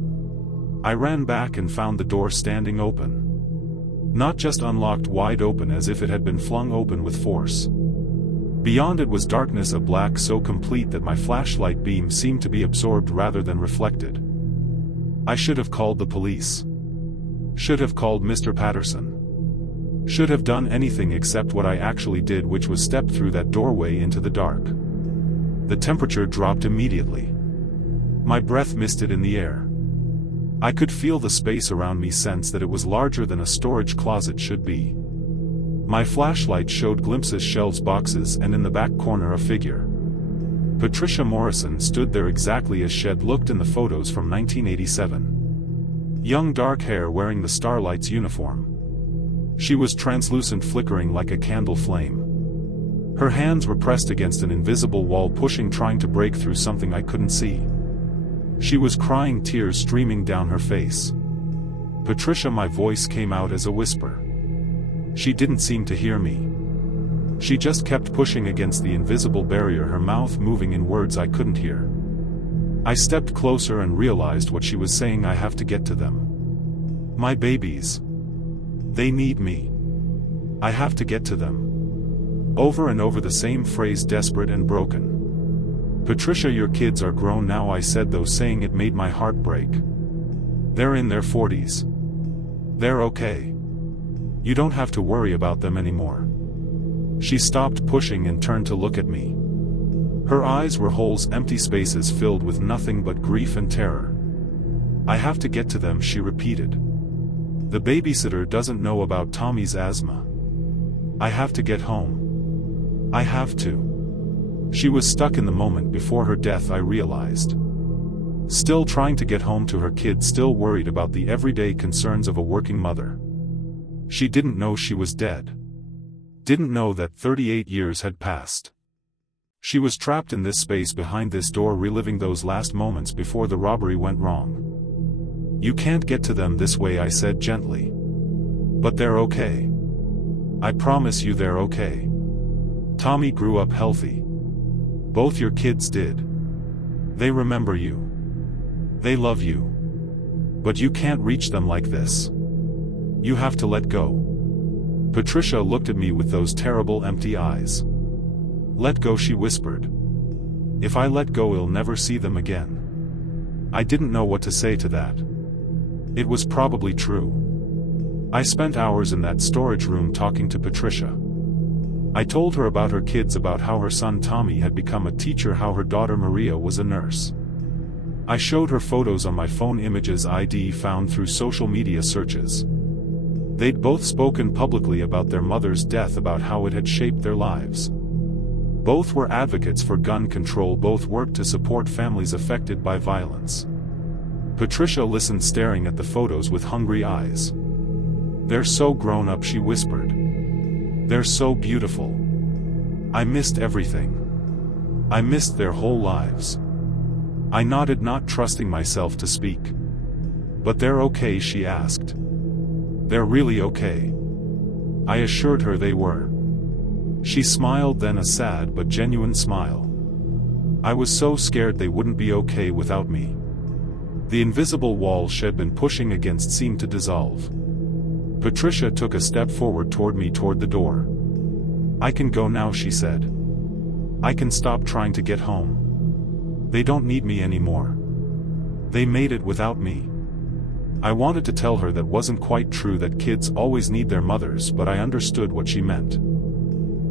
I ran back and found the door standing open. Not just unlocked, wide open, as if it had been flung open with force. Beyond it was darkness, a black so complete that my flashlight beam seemed to be absorbed rather than reflected. I should have called the police. Should have called Mr. Patterson. Should have done anything except what I actually did, which was step through that doorway into the dark. The temperature dropped immediately. My breath misted in the air. I could feel the space around me, sense that it was larger than a storage closet should be. My flashlight showed glimpses, shelves, boxes, and in the back corner a figure. Patricia Morrison stood there exactly as she'd looked in the photos from 1987. Young, dark hair, wearing the Starlight's uniform. She was translucent, flickering like a candle flame. Her hands were pressed against an invisible wall, pushing, trying to break through something I couldn't see. She was crying, tears streaming down her face. Patricia, my voice came out as a whisper. She didn't seem to hear me. She just kept pushing against the invisible barrier, her mouth moving in words I couldn't hear. I stepped closer and realized what she was saying. I have to get to them. My babies. They need me. I have to get to them. Over and over the same phrase, desperate and broken. Patricia, your kids are grown now, I said, though saying it made my heart break. They're in their 40s. They're okay. You don't have to worry about them anymore. She stopped pushing and turned to look at me. Her eyes were holes, empty spaces filled with nothing but grief and terror. I have to get to them, she repeated. The babysitter doesn't know about Tommy's asthma. I have to get home. I have to. She was stuck in the moment before her death, I realized. Still trying to get home to her kids, still worried about the everyday concerns of a working mother. She didn't know she was dead. Didn't know that 38 years had passed. She was trapped in this space behind this door, reliving those last moments before the robbery went wrong. You can't get to them this way, I said gently. But they're okay. I promise you they're okay. Tommy grew up healthy. Both your kids did. They remember you. They love you. But you can't reach them like this. You have to let go. Patricia looked at me with those terrible empty eyes. Let go, she whispered. If I let go, I'll never see them again. I didn't know what to say to that. It was probably true. I spent hours in that storage room talking to Patricia. I told her about her kids, about how her son Tommy had become a teacher, how her daughter Maria was a nurse. I showed her photos on my phone, images I'd found through social media searches. They'd both spoken publicly about their mother's death, about how it had shaped their lives. Both were advocates for gun control, both worked to support families affected by violence. Patricia listened, staring at the photos with hungry eyes. They're so grown up, she whispered. They're so beautiful. I missed everything. I missed their whole lives. I nodded, not trusting myself to speak. But they're okay, she asked. They're really okay. I assured her they were. She smiled, then a sad but genuine smile. I was so scared they wouldn't be okay without me. The invisible wall she'd been pushing against seemed to dissolve. Patricia took a step forward toward me, toward the door. I can go now, she said. I can stop trying to get home. They don't need me anymore. They made it without me. I wanted to tell her that wasn't quite true, that kids always need their mothers, but I understood what she meant.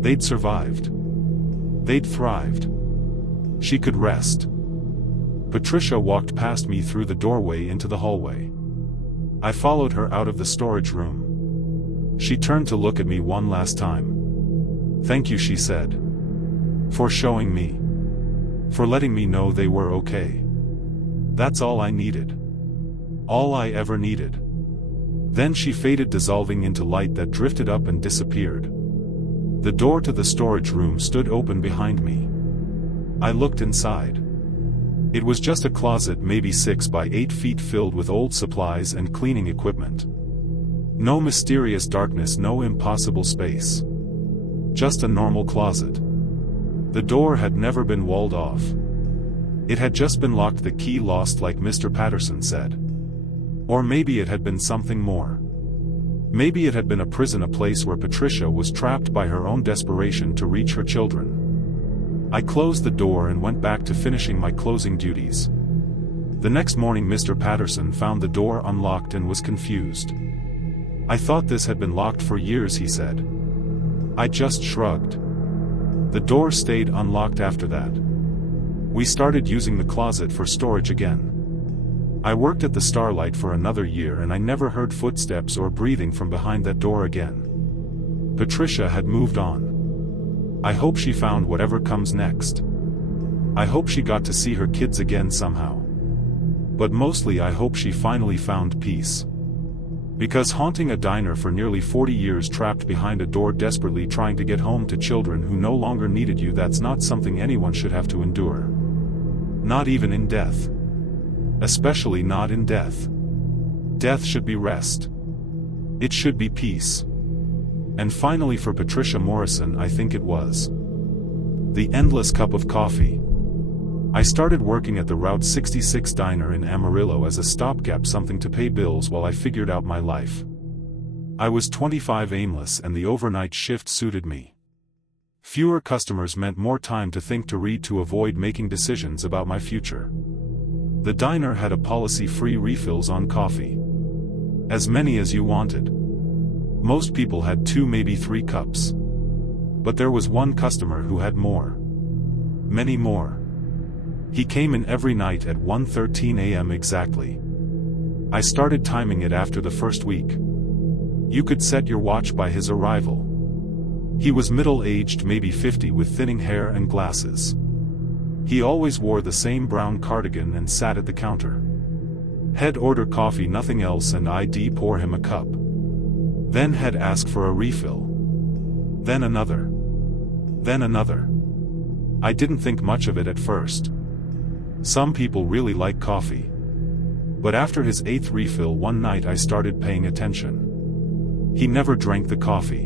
They'd survived. They'd thrived. She could rest. Patricia walked past me through the doorway into the hallway. I followed her out of the storage room. She turned to look at me one last time. Thank you, she said. For showing me. For letting me know they were okay. That's all I needed. All I ever needed. Then she faded, dissolving into light that drifted up and disappeared. The door to the storage room stood open behind me. I looked inside. It was just a closet, maybe 6 by 8 feet, filled with old supplies and cleaning equipment. No mysterious darkness, no impossible space. Just a normal closet. The door had never been walled off. It had just been locked, the key lost, like Mr. Patterson said. Or maybe it had been something more. Maybe it had been a prison, a place where Patricia was trapped by her own desperation to reach her children. I closed the door and went back to finishing my closing duties. The next morning Mr. Patterson found the door unlocked and was confused. I thought this had been locked for years, he said. I just shrugged. The door stayed unlocked after that. We started using the closet for storage again. I worked at the Starlight for another year and I never heard footsteps or breathing from behind that door again. Patricia had moved on. I hope she found whatever comes next. I hope she got to see her kids again somehow. But mostly I hope she finally found peace. Because haunting a diner for nearly 40 years, trapped behind a door, desperately trying to get home to children who no longer needed you, that's not something anyone should have to endure. Not even in death. Especially not in death. Death should be rest. It should be peace. And finally, for Patricia Morrison, I think it was. The endless cup of coffee. I started working at the Route 66 diner in Amarillo as a stopgap, something to pay bills while I figured out my life. I was 25, aimless, and the overnight shift suited me. Fewer customers meant more time to think, to read, to avoid making decisions about my future. The diner had a policy: free refills on coffee. As many as you wanted. Most people had 2, maybe 3 cups. But there was one customer who had more. Many more. He came in every night at 1:13 a.m. exactly. I started timing it after the first week. You could set your watch by his arrival. He was middle-aged, maybe 50, with thinning hair and glasses. He always wore the same brown cardigan and sat at the counter. He'd order coffee, nothing else, and I'd pour him a cup. Then he'd ask for a refill. Then another. Then another. I didn't think much of it at first. Some people really like coffee. But after his 8th refill one night, I started paying attention. He never drank the coffee.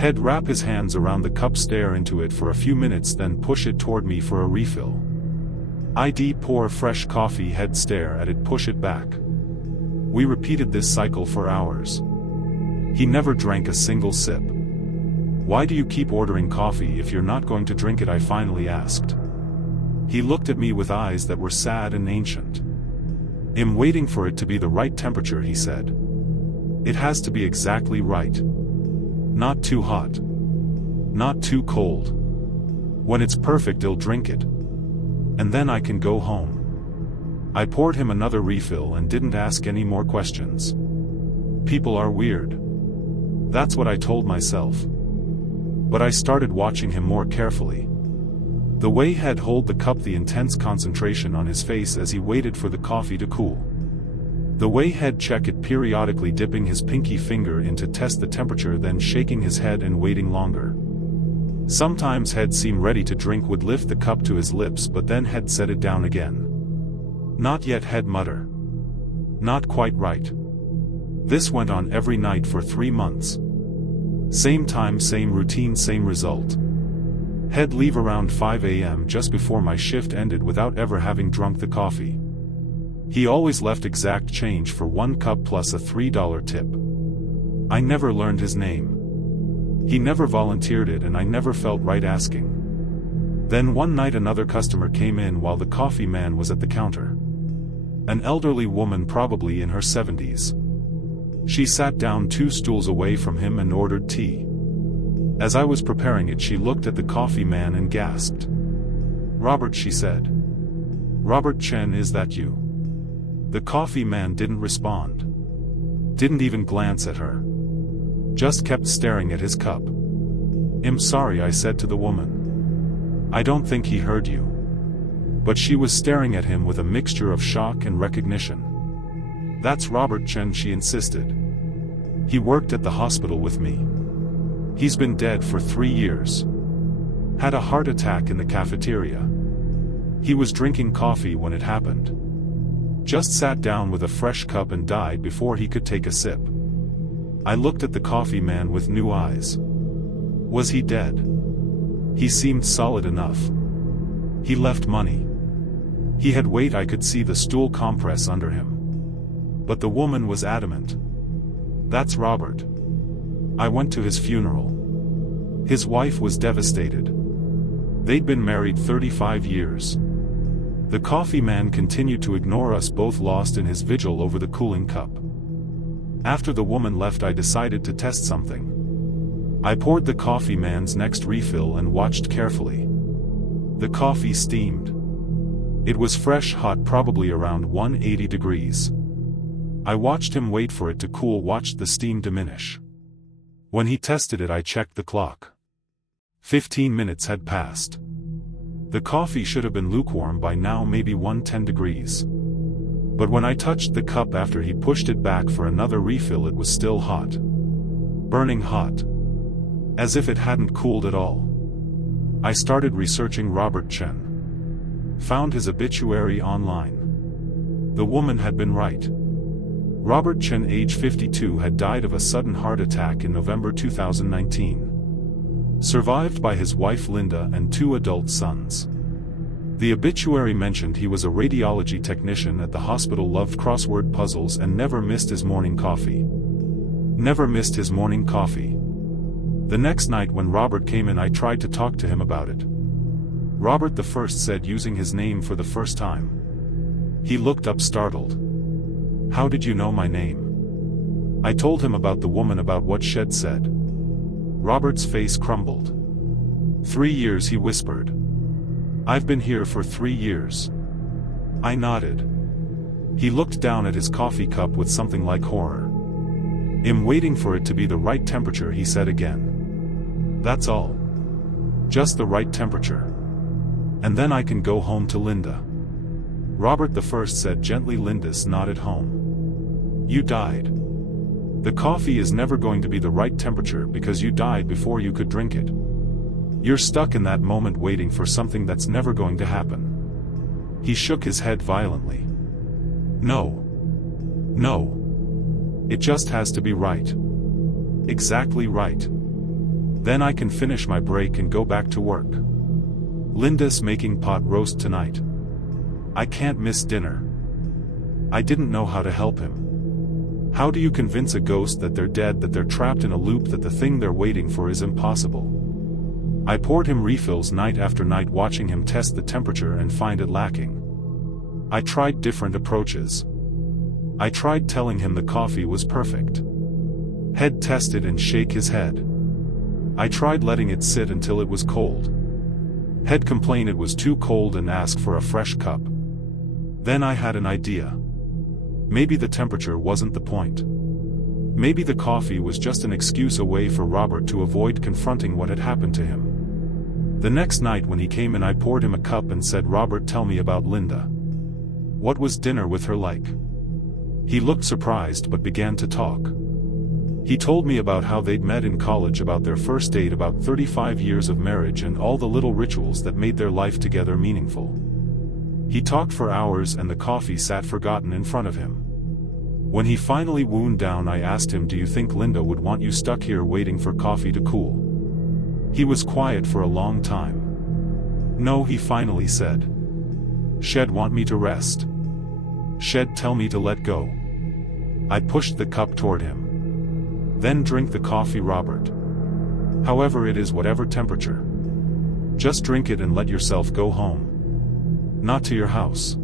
He'd wrap his hands around the cup, stare into it for a few minutes, then push it toward me for a refill. I'd pour fresh coffee, he'd stare at it, push it back. We repeated this cycle for hours. He never drank a single sip. "Why do you keep ordering coffee if you're not going to drink it?" I finally asked. He looked at me with eyes that were sad and ancient. "I'm waiting for it to be the right temperature," he said. "It has to be exactly right. Not too hot. Not too cold. When it's perfect, I'll drink it. And then I can go home." I poured him another refill and didn't ask any more questions. People are weird. That's what I told myself. But I started watching him more carefully. The way he'd hold the cup, the intense concentration on his face as he waited for the coffee to cool. The way he'd check it periodically, dipping his pinky finger in to test the temperature, then shaking his head and waiting longer. Sometimes he'd seem ready to drink, would lift the cup to his lips, but then he'd set it down again. "Not yet," he'd mutter. "Not quite right." This went on every night for 3 months. Same time, same routine, same result. He'd leave around 5 a.m. just before my shift ended without ever having drunk the coffee. He always left exact change for 1 cup plus a $3 tip. I never learned his name. He never volunteered it, and I never felt right asking. Then one night another customer came in while the coffee man was at the counter. An elderly woman, probably in her 70s. She sat down 2 stools away from him and ordered tea. As I was preparing it, she looked at the coffee man and gasped. "Robert," she said. "Robert Chen, is that you?" The coffee man didn't respond. Didn't even glance at her. Just kept staring at his cup. "I'm sorry," I said to the woman. "I don't think he heard you." But she was staring at him with a mixture of shock and recognition. "That's Robert Chen," she insisted. "He worked at the hospital with me. He's been dead for 3 years. Had a heart attack in the cafeteria. He was drinking coffee when it happened. Just sat down with a fresh cup and died before he could take a sip." I looked at the coffee man with new eyes. Was he dead? He seemed solid enough. He left money. He had weight, I could see the stool compress under him. But the woman was adamant. "That's Robert. I went to his funeral. His wife was devastated. They'd been married 35 years. The coffee man continued to ignore us both, lost in his vigil over the cooling cup. After the woman left, I decided to test something. I poured the coffee man's next refill and watched carefully. The coffee steamed. It was fresh, hot, probably around 180 degrees. I watched him wait for it to cool, watched the steam diminish. When he tested it, I checked the clock. 15 minutes had passed. The coffee should have been lukewarm by now, maybe 110 degrees. But when I touched the cup after he pushed it back for another refill, it was still hot. Burning hot. As if it hadn't cooled at all. I started researching Robert Chen. Found his obituary online. The woman had been right. Robert Chen, age 52, had died of a sudden heart attack in November 2019. Survived by his wife Linda and 2 adult sons. The obituary mentioned he was a radiology technician at the hospital, loved crossword puzzles, and never missed his morning coffee. Never missed his morning coffee. The next night when Robert came in, I tried to talk to him about it. Robert the First said, using his name for the first time. He looked up startled. "How did you know my name?" I told him about the woman, about what Shed said. Robert's face crumbled. 3 years, he whispered. "I've been here for 3 years." I nodded. He looked down at his coffee cup with something like horror. "I'm waiting for it to be the right temperature," he said again. "That's all. Just the right temperature. And then I can go home to Linda." Robert the First said gently. "Linda's not at home. You died. The coffee is never going to be the right temperature because you died before you could drink it. You're stuck in that moment waiting for something that's never going to happen." He shook his head violently. "No. No. It just has to be right. Exactly right. Then I can finish my break and go back to work. Linda's making pot roast tonight. I can't miss dinner." I didn't know how to help him. How do you convince a ghost that they're dead, that they're trapped in a loop, that the thing they're waiting for is impossible? I poured him refills night after night, watching him test the temperature and find it lacking. I tried different approaches. I tried telling him the coffee was perfect. He'd test it and shake his head. I tried letting it sit until it was cold. He'd complain it was too cold and ask for a fresh cup. Then I had an idea. Maybe the temperature wasn't the point. Maybe the coffee was just an excuse, a way for Robert to avoid confronting what had happened to him. The next night when he came in, I poured him a cup and said, "Robert, tell me about Linda. What was dinner with her like?" He looked surprised but began to talk. He told me about how they'd met in college, about their first date, about 35 years of marriage, and all the little rituals that made their life together meaningful. He talked for hours and the coffee sat forgotten in front of him. When he finally wound down, I asked him, "Do you think Linda would want you stuck here waiting for coffee to cool?" He was quiet for a long time. "No," he finally said. "She'd want me to rest. She'd tell me to let go." I pushed the cup toward him. "Then drink the coffee, Robert. However it is, whatever temperature. Just drink it and let yourself go home. Not to your house.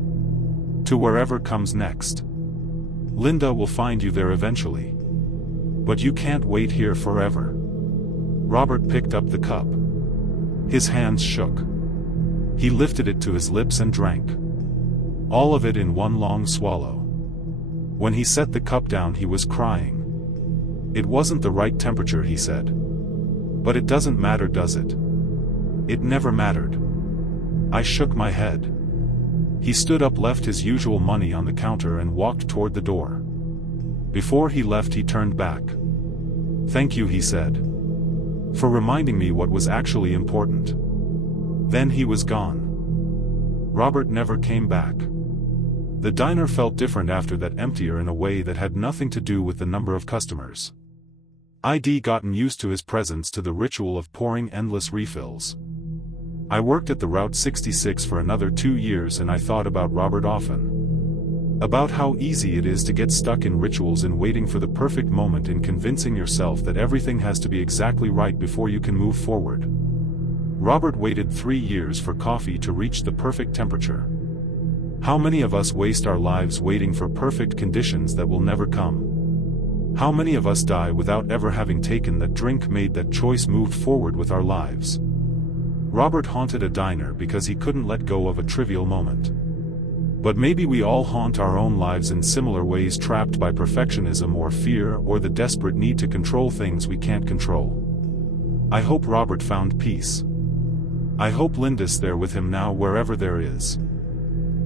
To wherever comes next. Linda will find you there eventually. But you can't wait here forever." Robert picked up the cup. His hands shook. He lifted it to his lips and drank. All of it in one long swallow. When he set the cup down, he was crying. "It wasn't the right temperature," he said. "But it doesn't matter, does it? It never mattered." I shook my head. He stood up, left his usual money on the counter and walked toward the door. Before he left, he turned back. "Thank you," he said, "for reminding me what was actually important." Then he was gone. Robert never came back. The diner felt different after that, emptier in a way that had nothing to do with the number of customers. I'd gotten used to his presence, to the ritual of pouring endless refills. I worked at the Route 66 for another 2 years, and I thought about Robert often. About how easy it is to get stuck in rituals, in waiting for the perfect moment, in convincing yourself that everything has to be exactly right before you can move forward. Robert waited 3 years for coffee to reach the perfect temperature. How many of us waste our lives waiting for perfect conditions that will never come? How many of us die without ever having taken that drink, made that choice, moved forward with our lives? Robert haunted a diner because he couldn't let go of a trivial moment. But maybe we all haunt our own lives in similar ways, trapped by perfectionism or fear or the desperate need to control things we can't control. I hope Robert found peace. I hope Linda's there with him now, wherever there is.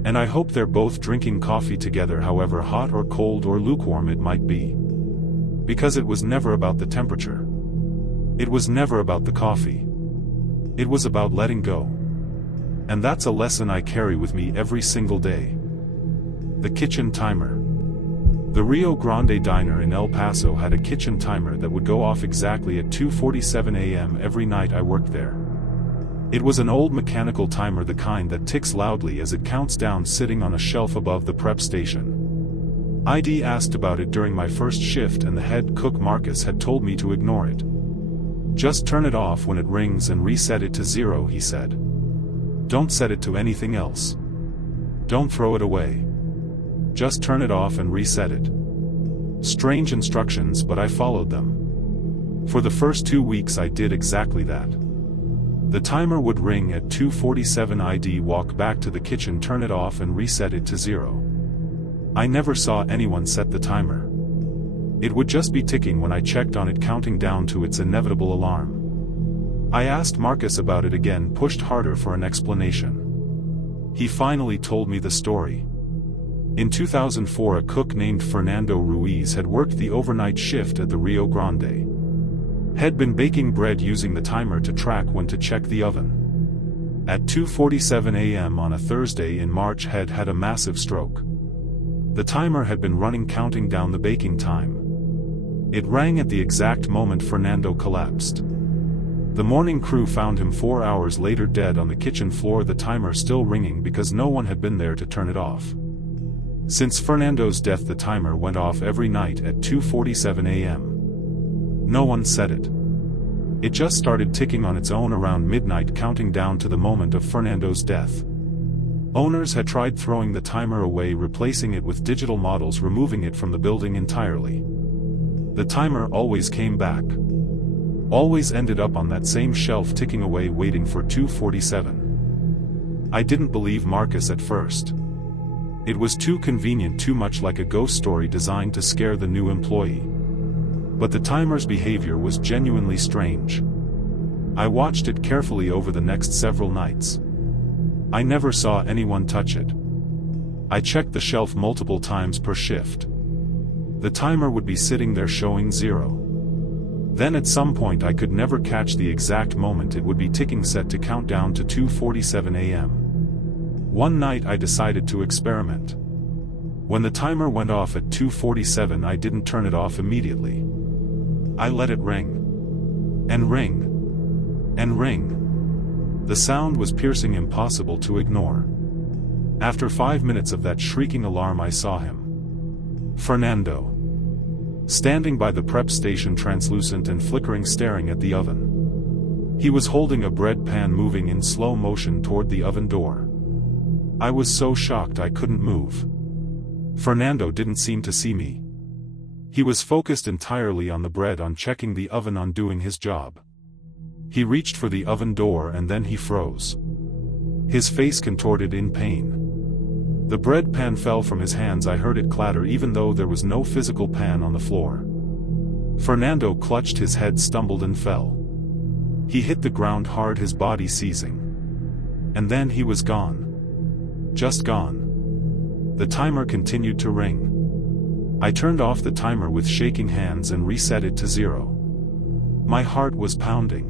And I hope they're both drinking coffee together, however hot or cold or lukewarm it might be. Because it was never about the temperature. It was never about the coffee. It was about letting go. And that's a lesson I carry with me every single day. The kitchen timer. The Rio Grande Diner in El Paso had a kitchen timer that would go off exactly at 2:47 a.m. every night I worked there. It was an old mechanical timer, the kind that ticks loudly as it counts down, sitting on a shelf above the prep station. ID asked about it during my first shift and the head cook Marcus had told me to ignore it. Just turn it off when it rings and reset it to 0, he said. Don't set it to anything else. Don't throw it away. Just turn it off and reset it. Strange instructions, but I followed them. For the first 2 weeks I did exactly that. The timer would ring at 2:47. I'd walk back to the kitchen, turn it off and reset it to 0. I never saw anyone set the timer. It would just be ticking when I checked on it, counting down to its inevitable alarm. I asked Marcus about it again, pushed harder for an explanation. He finally told me the story. In 2004, a cook named Fernando Ruiz had worked the overnight shift at the Rio Grande. Had been baking bread using the timer to track when to check the oven. At 2:47 a.m. on a Thursday in March, had a massive stroke. The timer had been running, counting down the baking time. It rang at the exact moment Fernando collapsed. The morning crew found him 4 hours later, dead on the kitchen floor, the timer still ringing because no one had been there to turn it off. Since Fernando's death, the timer went off every night at 2:47 a.m. No one set it. It just started ticking on its own around midnight, counting down to the moment of Fernando's death. Owners had tried throwing the timer away, replacing it with digital models, removing it from the building entirely. The timer always came back. Always ended up on that same shelf, ticking away, waiting for 2:47. I didn't believe Marcus at first. It was too convenient, too much like a ghost story designed to scare the new employee. But the timer's behavior was genuinely strange. I watched it carefully over the next several nights. I never saw anyone touch it. I checked the shelf multiple times per shift. The timer would be sitting there showing 0. Then at some point, I could never catch the exact moment it would be ticking, set to count down to 2:47 a.m. One night I decided to experiment. When the timer went off at 2:47, I didn't turn it off immediately. I let it ring. And ring. And ring. The sound was piercing, impossible to ignore. After 5 minutes of that shrieking alarm, I saw him. Fernando. Standing by the prep station, translucent and flickering, staring at the oven. He was holding a bread pan, moving in slow motion toward the oven door. I was so shocked I couldn't move. Fernando didn't seem to see me. He was focused entirely on the bread, on checking the oven, on doing his job. He reached for the oven door and then he froze. His face contorted in pain. The bread pan fell from his hands. I heard it clatter even though there was no physical pan on the floor. Fernando clutched his head, stumbled and fell. He hit the ground hard, his body seizing. And then he was gone. Just gone. The timer continued to ring. I turned off the timer with shaking hands and reset it to 0. My heart was pounding.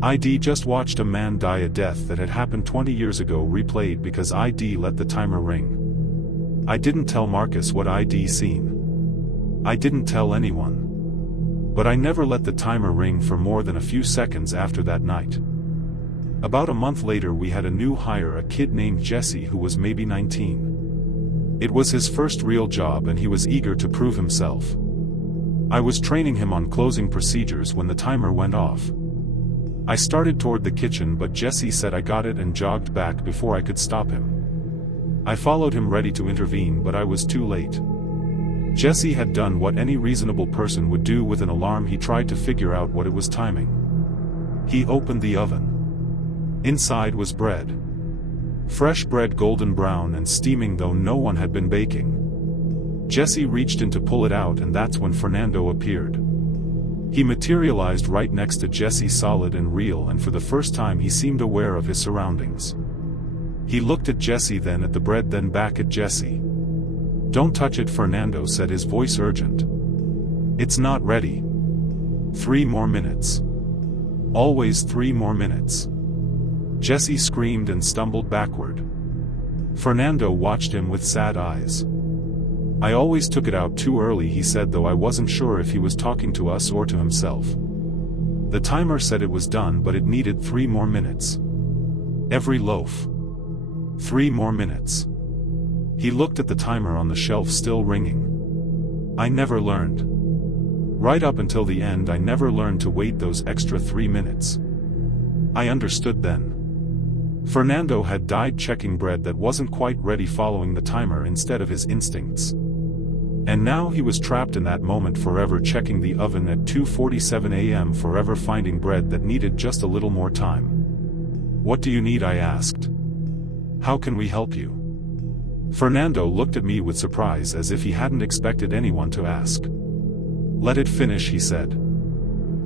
I'd just watched a man die, a death that had happened 20 years ago, replayed because I'd let the timer ring. I didn't tell Marcus what I'd seen. I didn't tell anyone. But I never let the timer ring for more than a few seconds after that night. About a month later, we had a new hire, a kid named Jesse who was maybe 19. It was his first real job and he was eager to prove himself. I was training him on closing procedures when the timer went off. I started toward the kitchen, but Jesse said I got it and jogged back before I could stop him. I followed him, ready to intervene, but I was too late. Jesse had done what any reasonable person would do with an alarm. He tried to figure out what it was timing. He opened the oven. Inside was bread. Fresh bread, golden brown and steaming, though no one had been baking. Jesse reached in to pull it out, and that's when Fernando appeared. He materialized right next to Jesse, solid and real, and for the first time he seemed aware of his surroundings. He looked at Jesse, then at the bread, then back at Jesse. "Don't touch it," Fernando said, his voice urgent. "It's not ready. 3 more minutes. Always 3 more minutes." Jesse screamed and stumbled backward. Fernando watched him with sad eyes. "I always took it out too early," he said, though I wasn't sure if he was talking to us or to himself. The timer said it was done, but it needed 3 more minutes. Every loaf. 3 more minutes. He looked at the timer on the shelf, still ringing. I never learned. Right up until the end, I never learned to wait those extra 3 minutes. I understood then. Fernando had died checking bread that wasn't quite ready, following the timer instead of his instincts. And now he was trapped in that moment, forever checking the oven at 2:47 a.m., forever finding bread that needed just a little more time. What do you need? I asked. How can we help you? Fernando looked at me with surprise, as if he hadn't expected anyone to ask. Let it finish, he said.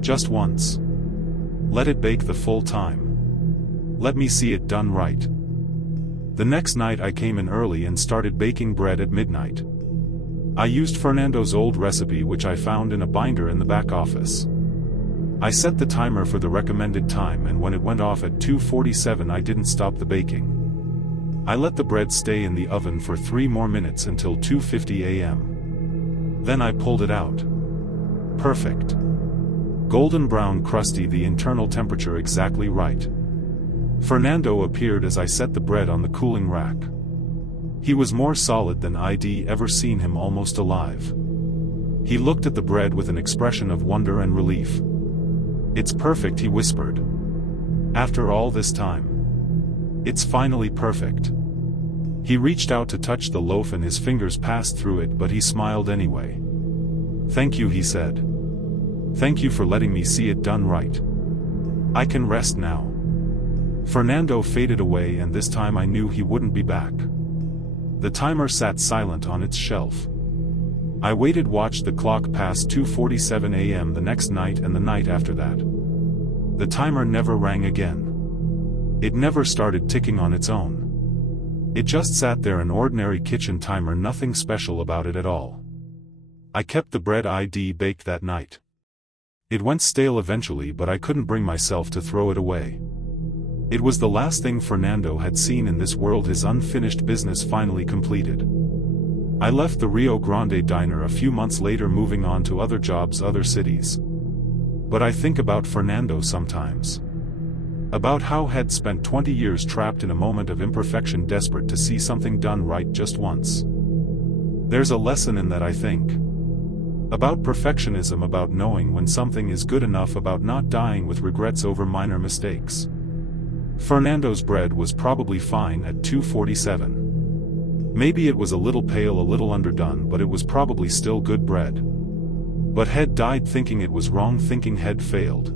Just once. Let it bake the full time. Let me see it done right. The next night I came in early and started baking bread at midnight. I used Fernando's old recipe, which I found in a binder in the back office. I set the timer for the recommended time, and when it went off at 2:47 I didn't stop the baking. I let the bread stay in the oven for 3 more minutes until 2:50 a.m. Then I pulled it out. Perfect. Golden brown, crusty, the internal temperature exactly right. Fernando appeared as I set the bread on the cooling rack. He was more solid than I'd ever seen him, almost alive. He looked at the bread with an expression of wonder and relief. It's perfect, he whispered. After all this time. It's finally perfect. He reached out to touch the loaf and his fingers passed through it, but he smiled anyway. Thank you, he said. Thank you for letting me see it done right. I can rest now. Fernando faded away, and this time I knew he wouldn't be back. The timer sat silent on its shelf. I waited, watched the clock pass 2:47 a.m. the next night and the night after that. The timer never rang again. It never started ticking on its own. It just sat there, an ordinary kitchen timer, nothing special about it at all. I kept the bread I'd baked that night. It went stale eventually, but I couldn't bring myself to throw it away. It was the last thing Fernando had seen in this world, his unfinished business finally completed. I left the Rio Grande diner a few months later, moving on to other jobs, other cities. But I think about Fernando sometimes. About how he'd spent 20 years trapped in a moment of imperfection, desperate to see something done right just once. There's a lesson in that, I think. About perfectionism, about knowing when something is good enough, about not dying with regrets over minor mistakes. Fernando's bread was probably fine at 2:47. Maybe it was a little pale, a little underdone, but it was probably still good bread. But he'd died thinking it was wrong, thinking he'd failed.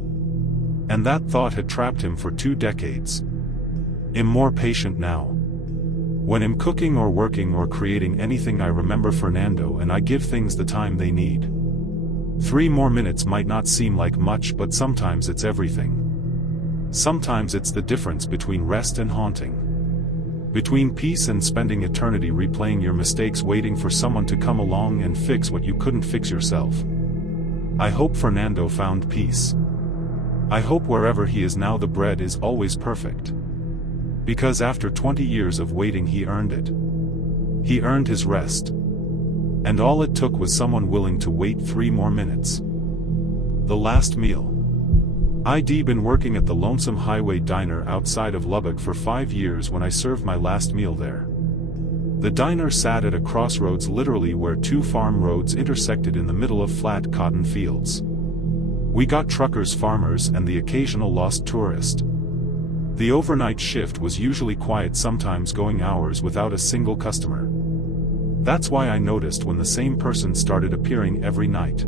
And that thought had trapped him for 2 decades. I'm more patient now. When I'm cooking or working or creating anything, I remember Fernando and I give things the time they need. 3 more minutes might not seem like much, but sometimes it's everything. Sometimes it's the difference between rest and haunting. Between peace and spending eternity replaying your mistakes, waiting for someone to come along and fix what you couldn't fix yourself. I hope Fernando found peace. I hope wherever he is now the bread is always perfect. Because after 20 years of waiting he earned it. He earned his rest. And all it took was someone willing to wait 3 more minutes. The last meal. I'd been working at the Lonesome Highway Diner outside of Lubbock for 5 years when I served my last meal there. The diner sat at a crossroads, literally where 2 farm roads intersected in the middle of flat cotton fields. We got truckers, farmers, and the occasional lost tourist. The overnight shift was usually quiet, sometimes going hours without a single customer. That's why I noticed when the same person started appearing every night.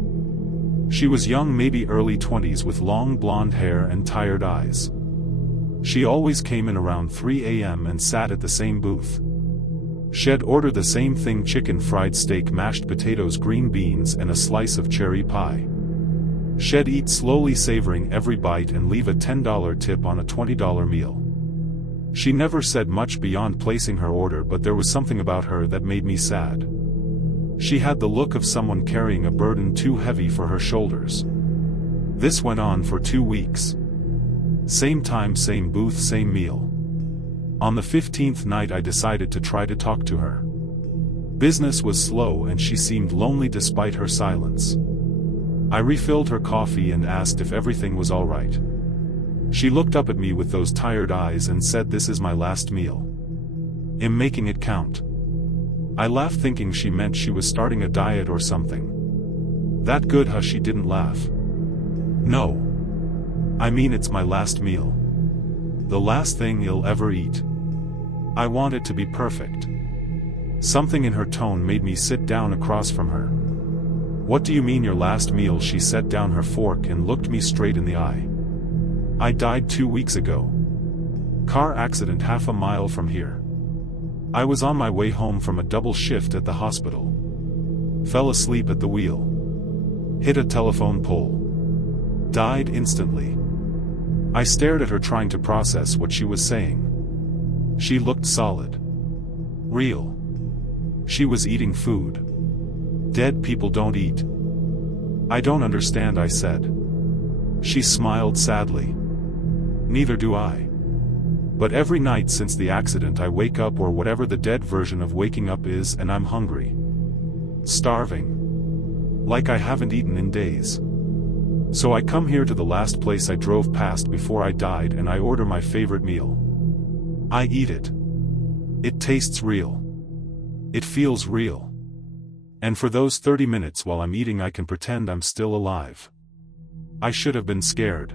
She was young, maybe early 20s, with long blonde hair and tired eyes. She always came in around 3 a.m. and sat at the same booth. She'd order the same thing: chicken, fried steak, mashed potatoes, green beans, and a slice of cherry pie. She'd eat slowly, savoring every bite, and leave a $10 tip on a $20 meal. She never said much beyond placing her order, but there was something about her that made me sad. She had the look of someone carrying a burden too heavy for her shoulders. This went on for 2 weeks. Same time, same booth, same meal. On the 15th night I decided to try to talk to her. Business was slow and she seemed lonely despite her silence. I refilled her coffee and asked if everything was all right. She looked up at me with those tired eyes and said, "This is my last meal. I'm making it count." I laughed, thinking she meant she was starting a diet or something. That good, huh? She didn't laugh. "No. I mean, it's my last meal. The last thing you'll ever eat. I want it to be perfect." Something in her tone made me sit down across from her. "What do you mean your last meal?" She set down her fork and looked me straight in the eye. "I died 2 weeks ago. Car accident half a mile from here. I was on my way home from a double shift at the hospital. Fell asleep at the wheel. Hit a telephone pole. Died instantly." I stared at her, trying to process what she was saying. She looked solid. Real. She was eating food. Dead people don't eat. "I don't understand," I said. She smiled sadly. "Neither do I. But every night since the accident I wake up, or whatever the dead version of waking up is, and I'm hungry. Starving. Like I haven't eaten in days. So I come here to the last place I drove past before I died, and I order my favorite meal. I eat it. It tastes real. It feels real. And for those 30 minutes while I'm eating, I can pretend I'm still alive. I should have been scared.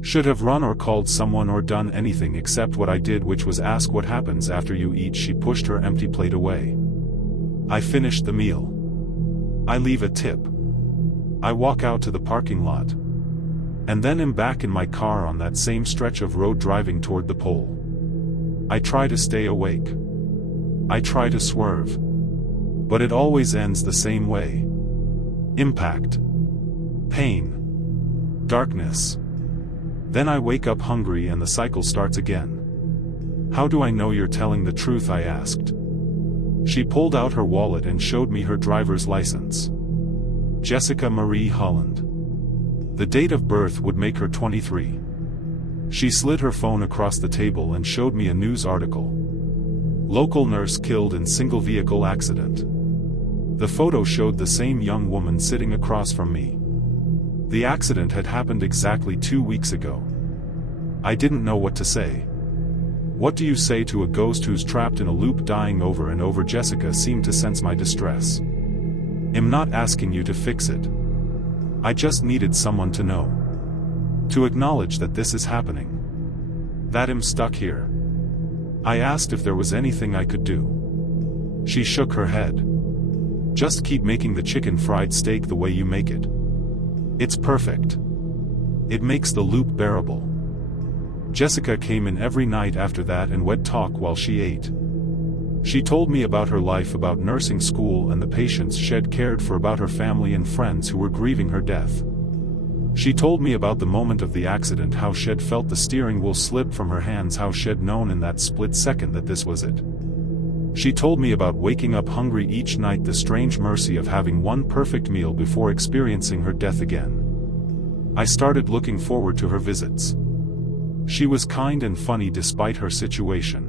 Should have run or called someone or done anything except what I did, which was ask what happens after you eat." She pushed her empty plate away. I finished the meal. I leave a tip. I walk out to the parking lot. And then am back in my car on that same stretch of road, driving toward the pole. I try to stay awake. I try to swerve. But it always ends the same way. Impact. Pain. Darkness. Then I wake up hungry and the cycle starts again. "How do I know you're telling the truth?" I asked. She pulled out her wallet and showed me her driver's license. Jessica Marie Holland. The date of birth would make her 23. She slid her phone across the table and showed me a news article. Local nurse killed in single vehicle accident. The photo showed the same young woman sitting across from me. The accident had happened exactly 2 weeks ago. I didn't know what to say. What do you say to a ghost who's trapped in a loop, dying over and over? Jessica seemed to sense my distress. I'm not asking you to fix it. I just needed someone to know. To acknowledge that this is happening. That I'm stuck here. I asked if there was anything I could do. She shook her head. Just keep making the chicken fried steak the way you make it. It's perfect. It makes the loop bearable. Jessica came in every night after that and we'd talk while she ate. She told me about her life, about nursing school and the patients she'd cared for, about her family and friends who were grieving her death. She told me about the moment of the accident, how she'd felt the steering wheel slip from her hands, how she'd known in that split second that this was it. She told me about waking up hungry each night, the strange mercy of having one perfect meal before experiencing her death again. I started looking forward to her visits. She was kind and funny despite her situation.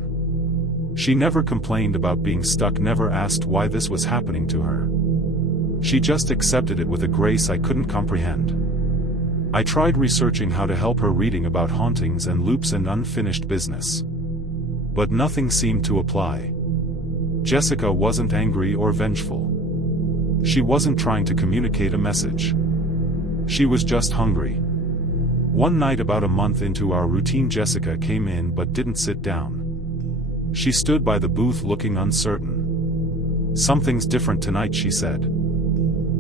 She never complained about being stuck, never asked why this was happening to her. She just accepted it with a grace I couldn't comprehend. I tried researching how to help her, reading about hauntings and loops and unfinished business. But nothing seemed to apply. Jessica wasn't angry or vengeful. She wasn't trying to communicate a message. She was just hungry. One night, about a month into our routine, Jessica came in but didn't sit down. She stood by the booth looking uncertain. "Something's different tonight," she said.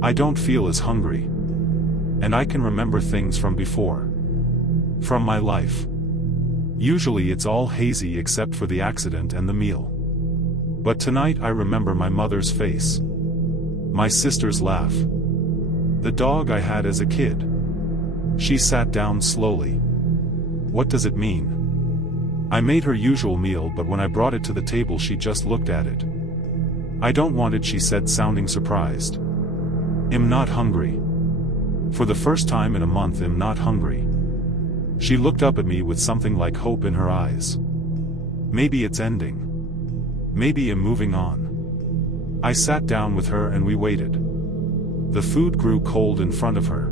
"I don't feel as hungry. And I can remember things from before. From my life. Usually it's all hazy except for the accident and the meal. But tonight I remember my mother's face. My sister's laugh. The dog I had as a kid." She sat down slowly. "What does it mean?" I made her usual meal, but when I brought it to the table she just looked at it. "I don't want it," she said, sounding surprised. "I'm not hungry. For the first time in a month I'm not hungry." She looked up at me with something like hope in her eyes. "Maybe it's ending. Maybe I'm moving on." I sat down with her and we waited. The food grew cold in front of her.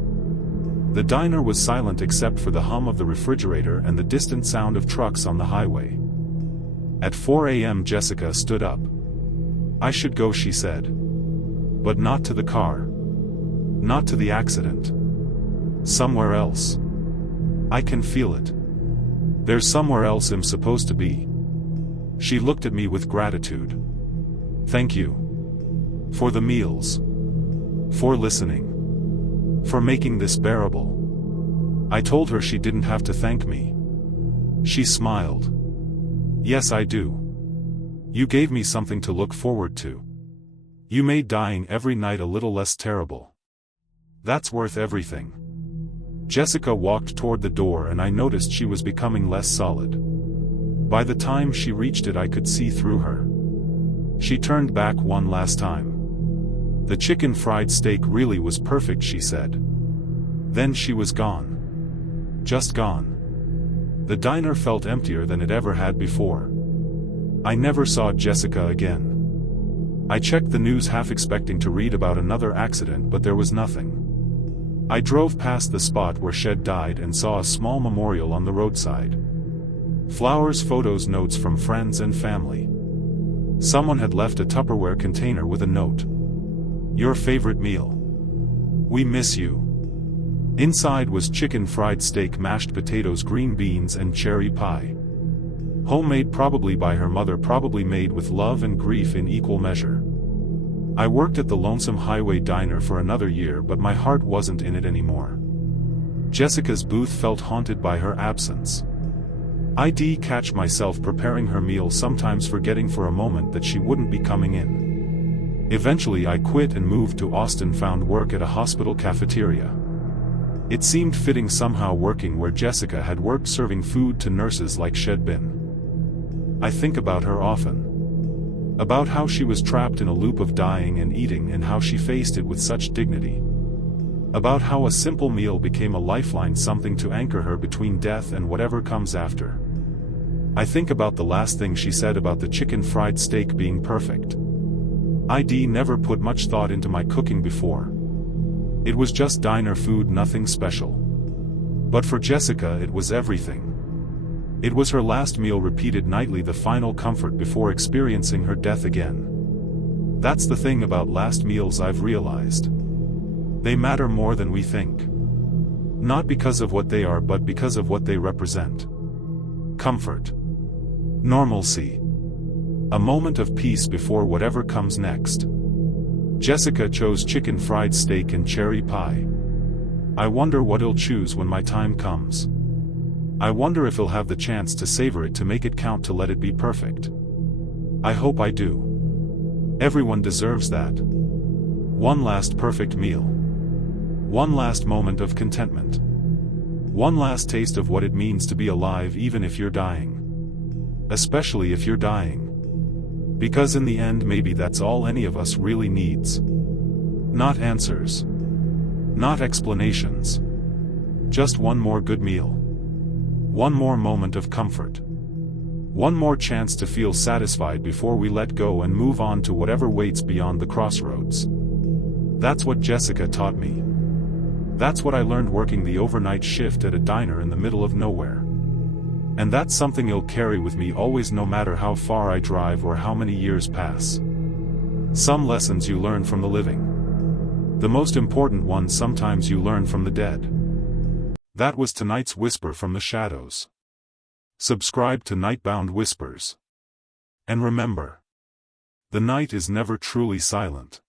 The diner was silent except for the hum of the refrigerator and the distant sound of trucks on the highway. At 4 a.m. Jessica stood up. "I should go," she said. "But not to the car. Not to the accident. Somewhere else. I can feel it. There's somewhere else I'm supposed to be." She looked at me with gratitude. "Thank you. For the meals. For listening. For making this bearable." I told her she didn't have to thank me. She smiled. "Yes, I do. You gave me something to look forward to. You made dying every night a little less terrible. That's worth everything." Jessica walked toward the door and I noticed she was becoming less solid. By the time she reached it I could see through her. She turned back one last time. "The chicken fried steak really was perfect," she said. Then she was gone. Just gone. The diner felt emptier than it ever had before. I never saw Jessica again. I checked the news half expecting to read about another accident, but there was nothing. I drove past the spot where Shed died and saw a small memorial on the roadside. Flowers, photos, notes from friends and family. Someone had left a Tupperware container with a note. "Your favorite meal. We miss you." Inside was chicken fried steak, mashed potatoes, green beans and cherry pie. Homemade, probably by her mother, probably made with love and grief in equal measure. I worked at the Lonesome Highway Diner for another year, but my heart wasn't in it anymore. Jessica's booth felt haunted by her absence. I'd catch myself preparing her meal, sometimes forgetting for a moment that she wouldn't be coming in. Eventually I quit and moved to Austin, found work at a hospital cafeteria. It seemed fitting somehow, working where Jessica had worked, serving food to nurses like Shed been. I think about her often. About how she was trapped in a loop of dying and eating and how she faced it with such dignity. About how a simple meal became a lifeline, something to anchor her between death and whatever comes after. I think about the last thing she said about the chicken fried steak being perfect. I'd never put much thought into my cooking before. It was just diner food, nothing special. But for Jessica it was everything. It was her last meal, repeated nightly, the final comfort before experiencing her death again. That's the thing about last meals I've realized. They matter more than we think. Not because of what they are, but because of what they represent. Comfort. Normalcy. A moment of peace before whatever comes next. Jessica chose chicken fried steak and cherry pie. I wonder what he'll choose when my time comes. I wonder if he'll have the chance to savor it, to make it count, to let it be perfect. I hope I do. Everyone deserves that. One last perfect meal. One last moment of contentment. One last taste of what it means to be alive, even if you're dying. Especially if you're dying. Because in the end maybe that's all any of us really needs. Not answers. Not explanations. Just one more good meal. One more moment of comfort. One more chance to feel satisfied before we let go and move on to whatever waits beyond the crossroads. That's what Jessica taught me. That's what I learned working the overnight shift at a diner in the middle of nowhere. And that's something I'll carry with me always, no matter how far I drive or how many years pass. Some lessons you learn from the living. The most important ones sometimes you learn from the dead. That was tonight's Whisper from the Shadows. Subscribe to Nightbound Whispers. And remember, the night is never truly silent.